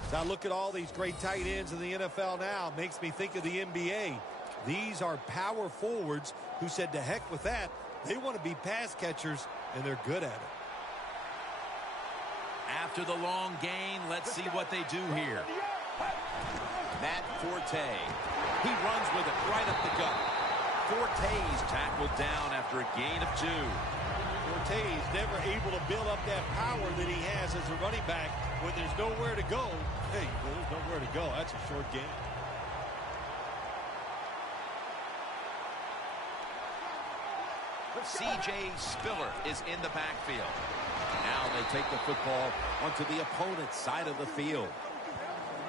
As I look at all these great tight ends in the NFL now, it makes me think of the NBA. These are power forwards who said to heck with that. They want to be pass catchers, and they're good at it. After the long gain, let's see what they do here. Matt Forte. He runs with it right up the gut. Forte's tackled down after a gain of 2. Forte's never able to build up that power that he has as a running back when there's nowhere to go. Hey, there's nowhere to go. That's a short gain. C.J. Spiller is in the backfield. Now they take the football onto the opponent's side of the field.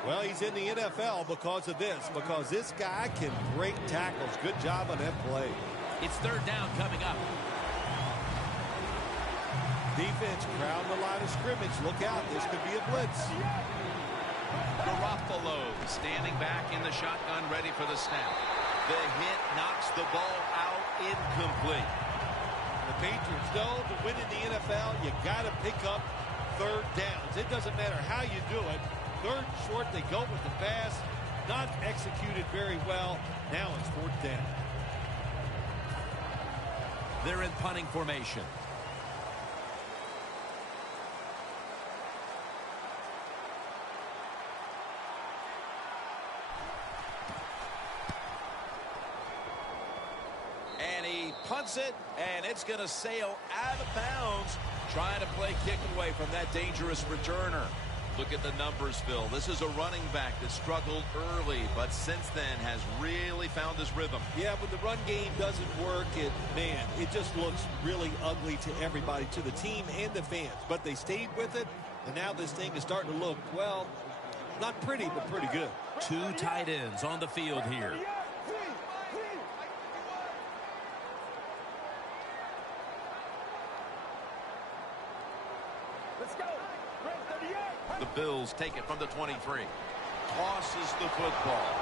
Well, he's in the NFL because of this, because this guy can break tackles. Good job on that play. It's 3rd down coming up. Defense crowd the line of scrimmage. Look out. This could be a blitz. Garoppolo standing back in the shotgun, ready for the snap. The hit knocks the ball out, incomplete. The Patriots know to win in the NFL, you got to pick up 3rd downs. It doesn't matter how you do it. 3rd and short, they go with the pass. Not executed very well. Now it's 4th down. They're in punting formation. And he punts it, and it's going to sail out of bounds, trying to play kick away from that dangerous returner. Look at the numbers, Phil. This is a running back that struggled early, but since then has really found his rhythm. Yeah, when the run game doesn't work, it just looks really ugly to everybody, to the team and the fans. But they stayed with it, and now this thing is starting to look, well, not pretty, but pretty good. 2 tight ends on the field here. The Bills take it from the 23. Tosses the football.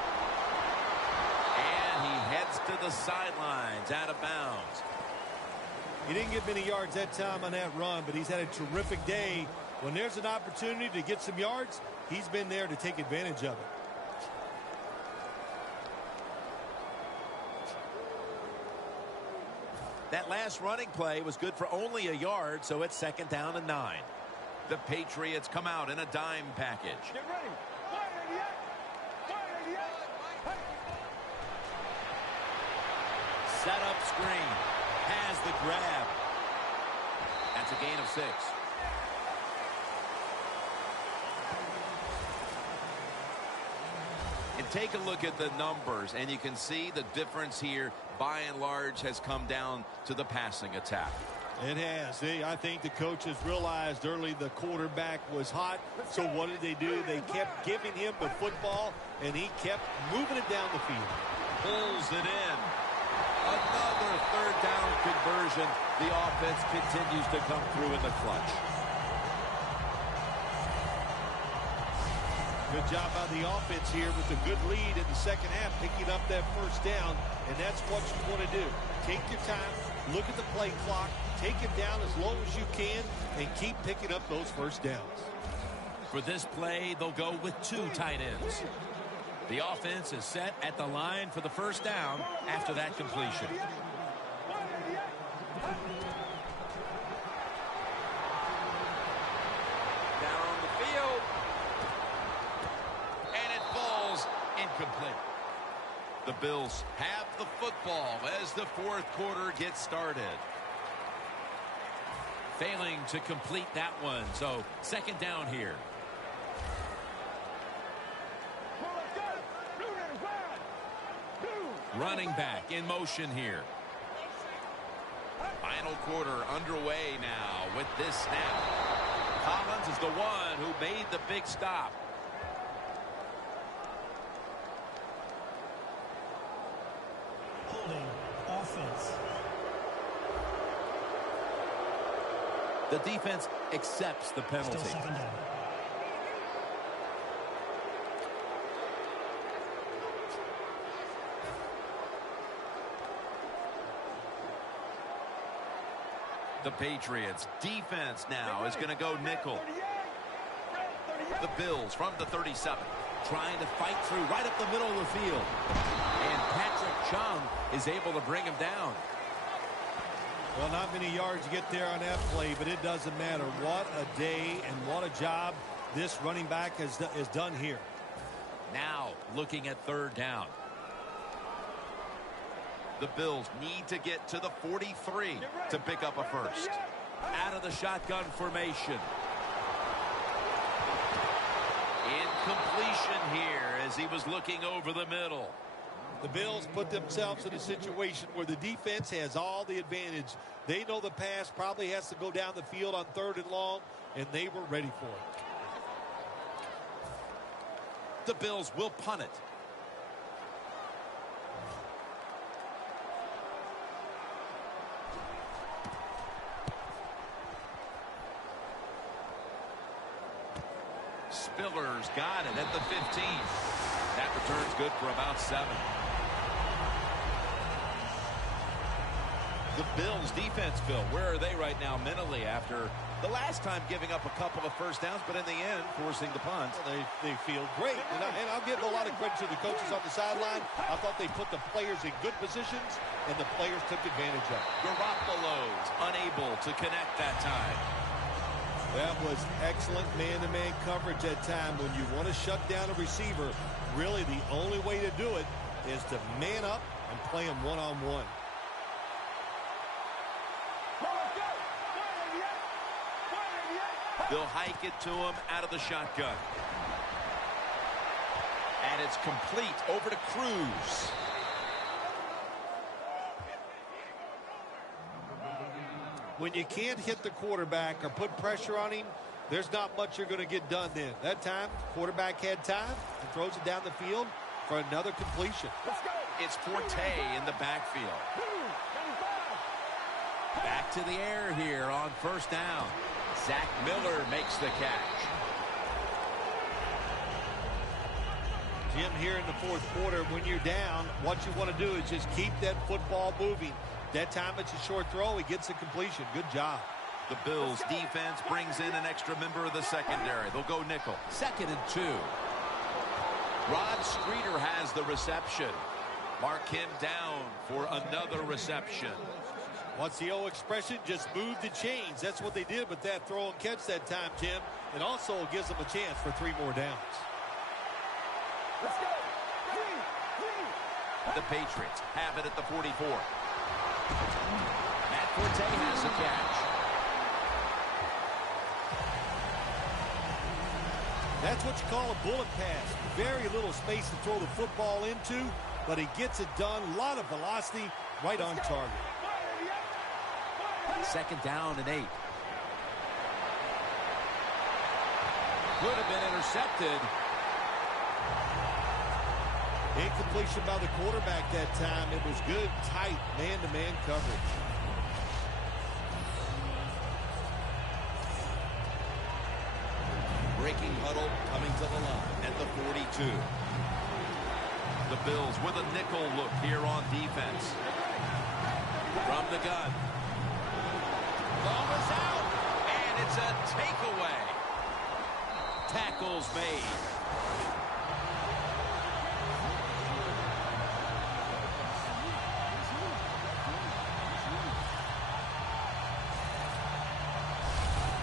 And he heads to the sidelines, out of bounds. He didn't get many yards that time on that run, but he's had a terrific day. When there's an opportunity to get some yards, he's been there to take advantage of it. That last running play was good for only a yard, so it's 2nd down and 9. The Patriots come out in a dime package. Get ready. Fire in the air. Fire in the air. Set up screen. Has the grab. That's a gain of 6. And take a look at the numbers, and you can see the difference here, by and large, has come down to the passing attack. It has. I think the coaches realized early the quarterback was hot. So what did they do? They kept giving him the football, and he kept moving it down the field. Pulls it in. Another 3rd down conversion. The offense continues to come through in the clutch. Good job by the offense here with a good lead in the 2nd half, picking up that 1st down, and that's what you want to do. Take your time, look at the play clock, take it down as low as you can, and keep picking up those 1st downs. For this play, they'll go with 2 tight ends. The offense is set at the line for the first down after that completion. Down on the field. And it falls incomplete. The Bills have the football as the fourth quarter gets started. Failing to complete that one, so second down here. Running back in motion here. Final quarter underway now with this snap. Collins is the one who made the big stop. Holding offense. The defense accepts the penalty. Still second down. The Patriots defense now is going to go nickel. The Bills from the 37. Trying to fight through right up the middle of the field. And Patrick Chung is able to bring him down. Well, not many yards to get there on that play, but it doesn't matter. What a day and what a job this running back has done here. Now looking at third down. The Bills need to get to the 43 to pick up a first. Out of the shotgun formation. Incompletion here as he was looking over the middle. The Bills put themselves in a situation where the defense has all the advantage. They know the pass probably has to go down the field on 3rd and long, and they were ready for it. The Bills will punt it. Spiller's got it at the 15. That return's good for about 7. The Bills defense, Phil, where are they right now mentally after the last time giving up a couple of first downs, but in the end forcing the punt? Well, they feel great, and I'll give a lot of credit to the coaches on the sideline. I thought they put the players in good positions, and the players took advantage of it. Garoppolo's unable to connect that time. That was excellent man-to-man coverage at time. When you want to shut down a receiver, really the only way to do it is to man up and play him one-on-one. They'll hike it to him out of the shotgun. And it's complete over to Cruz. When you can't hit the quarterback or put pressure on him, there's not much you're going to get done then. That time, quarterback had time and throws it down the field for another completion. It's Forte in the backfield. Back to the air here on first down. Zach Miller makes the catch. Jim, here in the fourth quarter, when you're down, what you want to do is just keep that football moving. That time it's a short throw. He gets the completion. Good job. The Bills defense brings in an extra member of the secondary. They'll go nickel. 2nd and 2. Rod Streeter has the reception. Mark him down for another reception. What's the old expression? Just move the chains. That's what they did with that throw and catch that time, Jim. It also gives them a chance for 3 more downs. Let's go. The Patriots have it at the 44. Matt Forte has a catch. That's what you call a bullet pass. Very little space to throw the football into, but he gets it done. A lot of velocity, right on target. 2nd down and 8. Could have been intercepted. Incompletion by the quarterback that time. It was good, tight, man-to-man coverage. Breaking huddle coming to the line at the 42. The Bills with a nickel look here on defense. From the gun. Ball is out, and it's a takeaway. tackles made.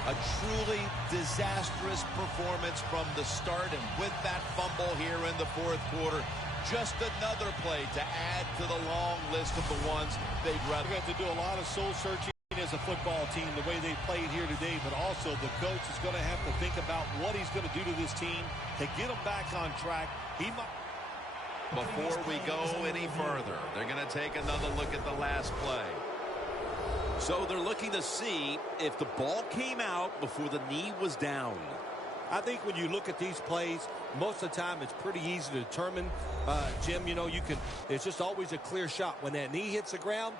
A truly disastrous performance from the start, and with that fumble here in the fourth quarter, just another play to add to the long list of the ones they'd rather. They're going to have to do a lot of soul searching as a football team, the way they played here today, but also the coach is going to have to think about what he's going to do to this team to get them back on track. He might. Before we go any further, they're going to take another look at the last play. So they're looking to see if the ball came out before the knee was down. I think when you look at these plays, most of the time it's pretty easy to determine, Jim, you know, it's just always a clear shot. When that knee hits the ground,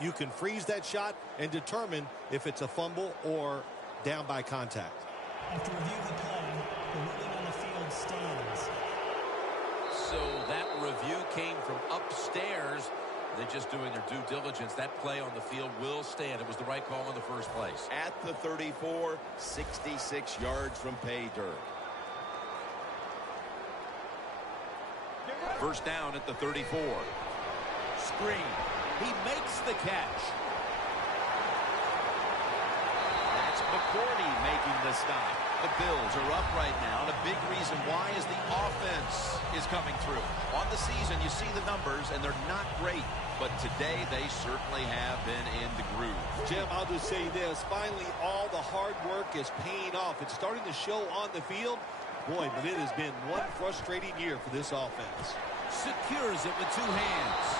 you can freeze that shot and determine if it's a fumble or down by contact. After reviewing the play, the ruling on the field stands. So that review came from upstairs. They're just doing their due diligence. That play on the field will stand. It was the right call in the first place. At the 34, 66 yards from pay dirt. First down at the 34. Screen. He makes the catch. That's McCourty making the stop. The Bills are up right now, and a big reason why is the offense is coming through. On the season, you see the numbers, and they're not great. But today, they certainly have been in the groove. Jim, I'll just say this. Finally, all the hard work is paying off. It's starting to show on the field. Boy, but it has been one frustrating year for this offense. Secures it with two hands.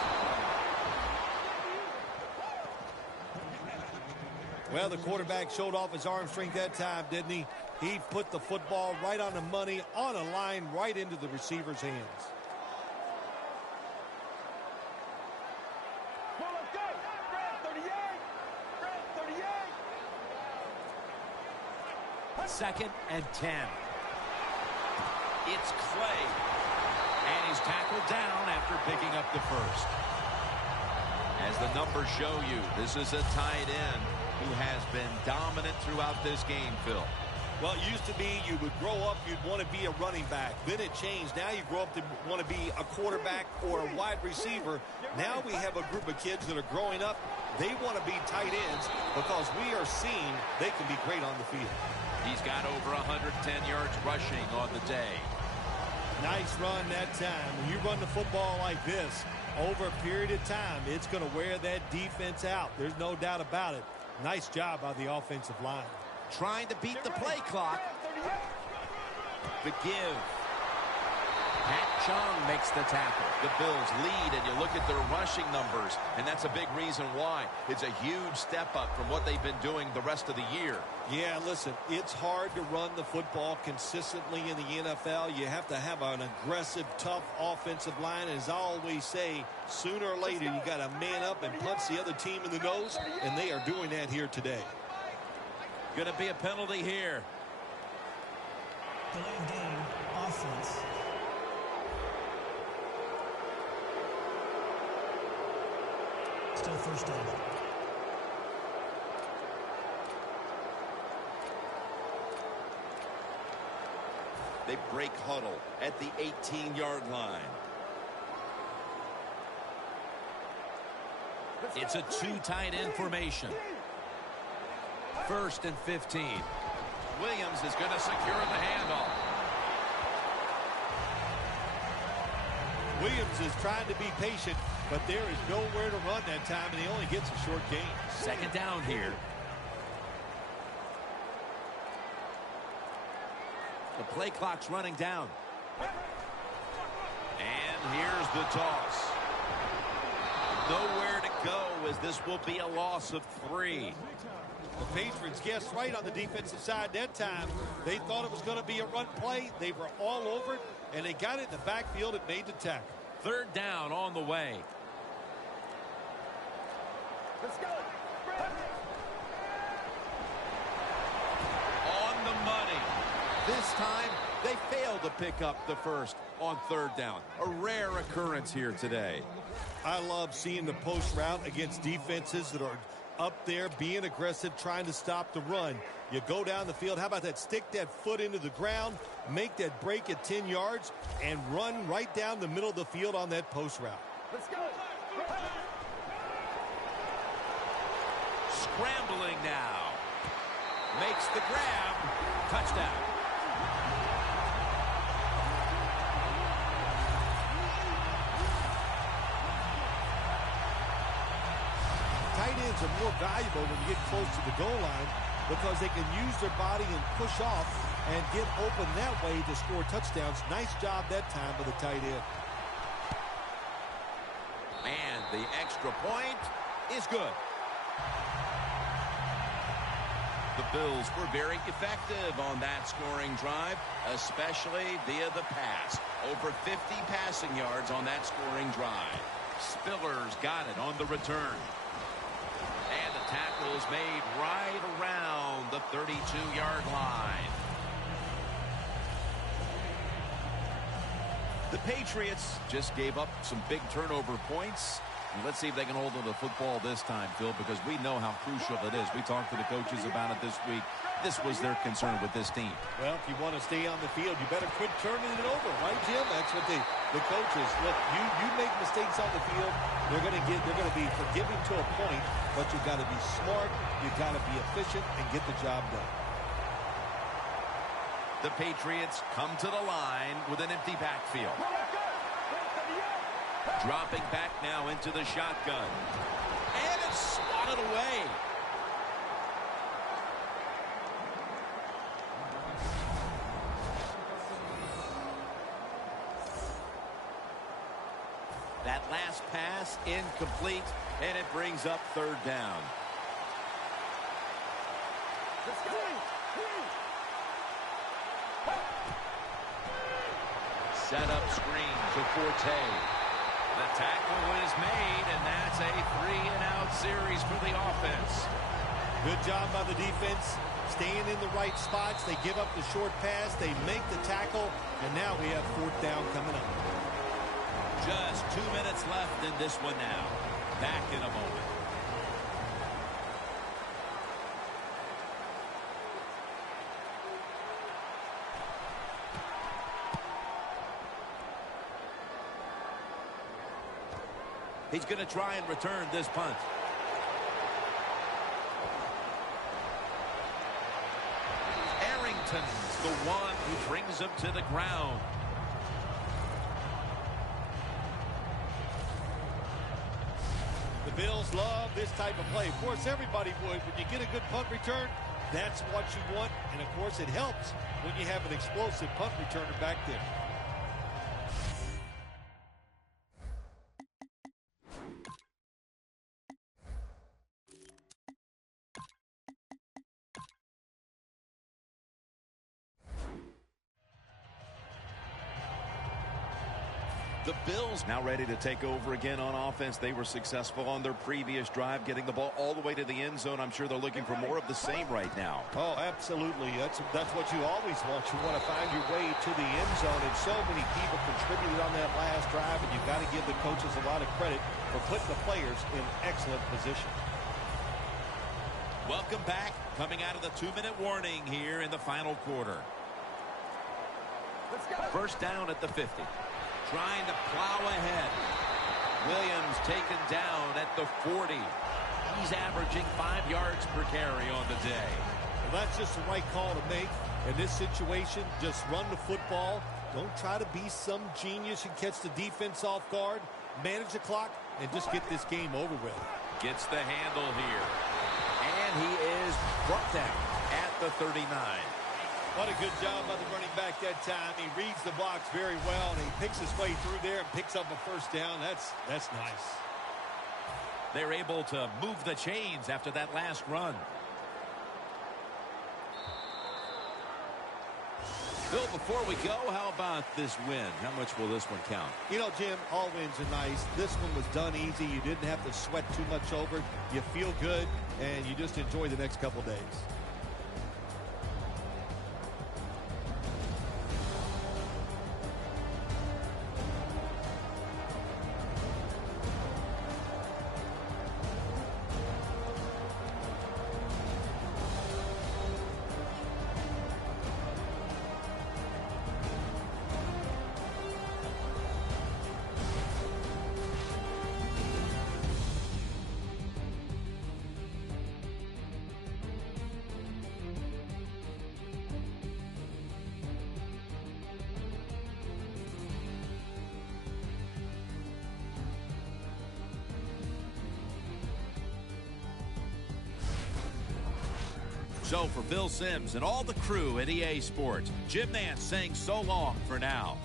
Well, the quarterback showed off his arm strength that time, didn't he? He put the football right on the money, on a line, right into the receiver's hands. Well, let's go. Grab 38. Grab 38. Second and 10. It's Clay. And he's tackled down after picking up the first. As the numbers show you, this is a tight end who has been dominant throughout this game, Phil. Well, it used to be you would grow up, you'd want to be a running back. Then it changed. Now you grow up to want to be a quarterback or a wide receiver. Now we have a group of kids that are growing up. They want to be tight ends because we are seeing they can be great on the field. He's got over 110 yards rushing on the day. Nice run that time. When you run the football like this, over a period of time, it's going to wear that defense out. There's no doubt about it. Nice job by the offensive line. Trying to beat the play clock. The give. Pat Chung makes the tackle. The Bills lead, and you look at their rushing numbers, and that's a big reason why. It's a huge step up from what they've been doing the rest of the year. Yeah, listen, it's hard to run the football consistently in the NFL. You have to have an aggressive, tough offensive line. As I always say, sooner or later, you got to man up and punch the other team in the nose, and they are doing that here today. Going to be a penalty here. Delay of game, offense. Still first down. They break huddle at the 18-yard line. It's a two tight end formation. First and 15. Williams is going to secure the handoff. Williams is trying to be patient, but there is nowhere to run that time, and he only gets a short gain. Second down here. The play clock's running down. And here's the toss. Nowhere to go, as this will be a loss of 3. The Patriots guessed right on the defensive side that time. They thought it was going to be a run play. They were all over it, and they got it in the backfield and made the tackle. Third down on the way. Let's go. On the money. This time, they failed to pick up the first on third down. A rare occurrence here today. I love seeing the post route against defenses that are up there, being aggressive, trying to stop the run. You go down the field. How about that? Stick that foot into the ground, make that break at 10 yards, and run right down the middle of the field on that post route. Let's go. Scrambling now. Makes the grab. Touchdown. Tight ends are more valuable when you get close to the goal line because they can use their body and push off and get open that way to score touchdowns. Nice job that time by the tight end. And the extra point is good. The Bills were very effective on that scoring drive, especially via the pass. Over 50 passing yards on that scoring drive. Spiller's got it on the return. And the tackle is made right around the 32-yard line. The Patriots just gave up some big turnover points. And let's see if they can hold on to the football this time, Phil, because we know how crucial it is. We talked to the coaches about it this week. This was their concern with this team. Well, if you want to stay on the field, you better quit turning it over, right, Jim? That's what the coaches look. You make mistakes on the field, they're going to be forgiving to a point, but you've got to be smart, you've got to be efficient, and get the job done. The Patriots come to the line with an empty backfield. Dropping back now into the shotgun. And it's swatted away. That last pass incomplete, and it brings up third down. Set up screen to Forte. The tackle is made, and that's a 3-and-out series for the offense. Good job by the defense, staying in the right spots. They give up the short pass, they make the tackle, and now we have fourth down coming up. Just 2 minutes left in this one now. Back in a moment. He's going to try and return this punt. Arrington's the one who brings him to the ground. The Bills love this type of play. Of course, everybody would. When you get a good punt return, that's what you want. And, of course, it helps when you have an explosive punt returner back there. The Bills now ready to take over again on offense. They were successful on their previous drive, getting the ball all the way to the end zone. I'm sure they're looking for more of the same right now. Oh, absolutely. That's what you always want. You want to find your way to the end zone, and so many people contributed on that last drive, and you've got to give the coaches a lot of credit for putting the players in excellent position. Welcome back, coming out of the 2-minute warning here in the final quarter. First down at the 50. Trying to plow ahead. Williams taken down at the 40. He's averaging 5 yards per carry on the day. Well, that's just the right call to make. In this situation, just run the football. Don't try to be some genius and catch the defense off guard. Manage the clock and just get this game over with. Gets the handle here. And he is brought down at the 39. What a good job by the running back that time. He reads the box very well, and he picks his way through there and picks up a first down. That's nice. They're able to move the chains after that last run. Bill, before we go, how about this win? How much will this one count? You know, Jim, all wins are nice. This one was done easy. You didn't have to sweat too much over it. You feel good, and you just enjoy the next couple days. So for Bill Sims and all the crew at EA Sports, Jim Nance saying so long for now.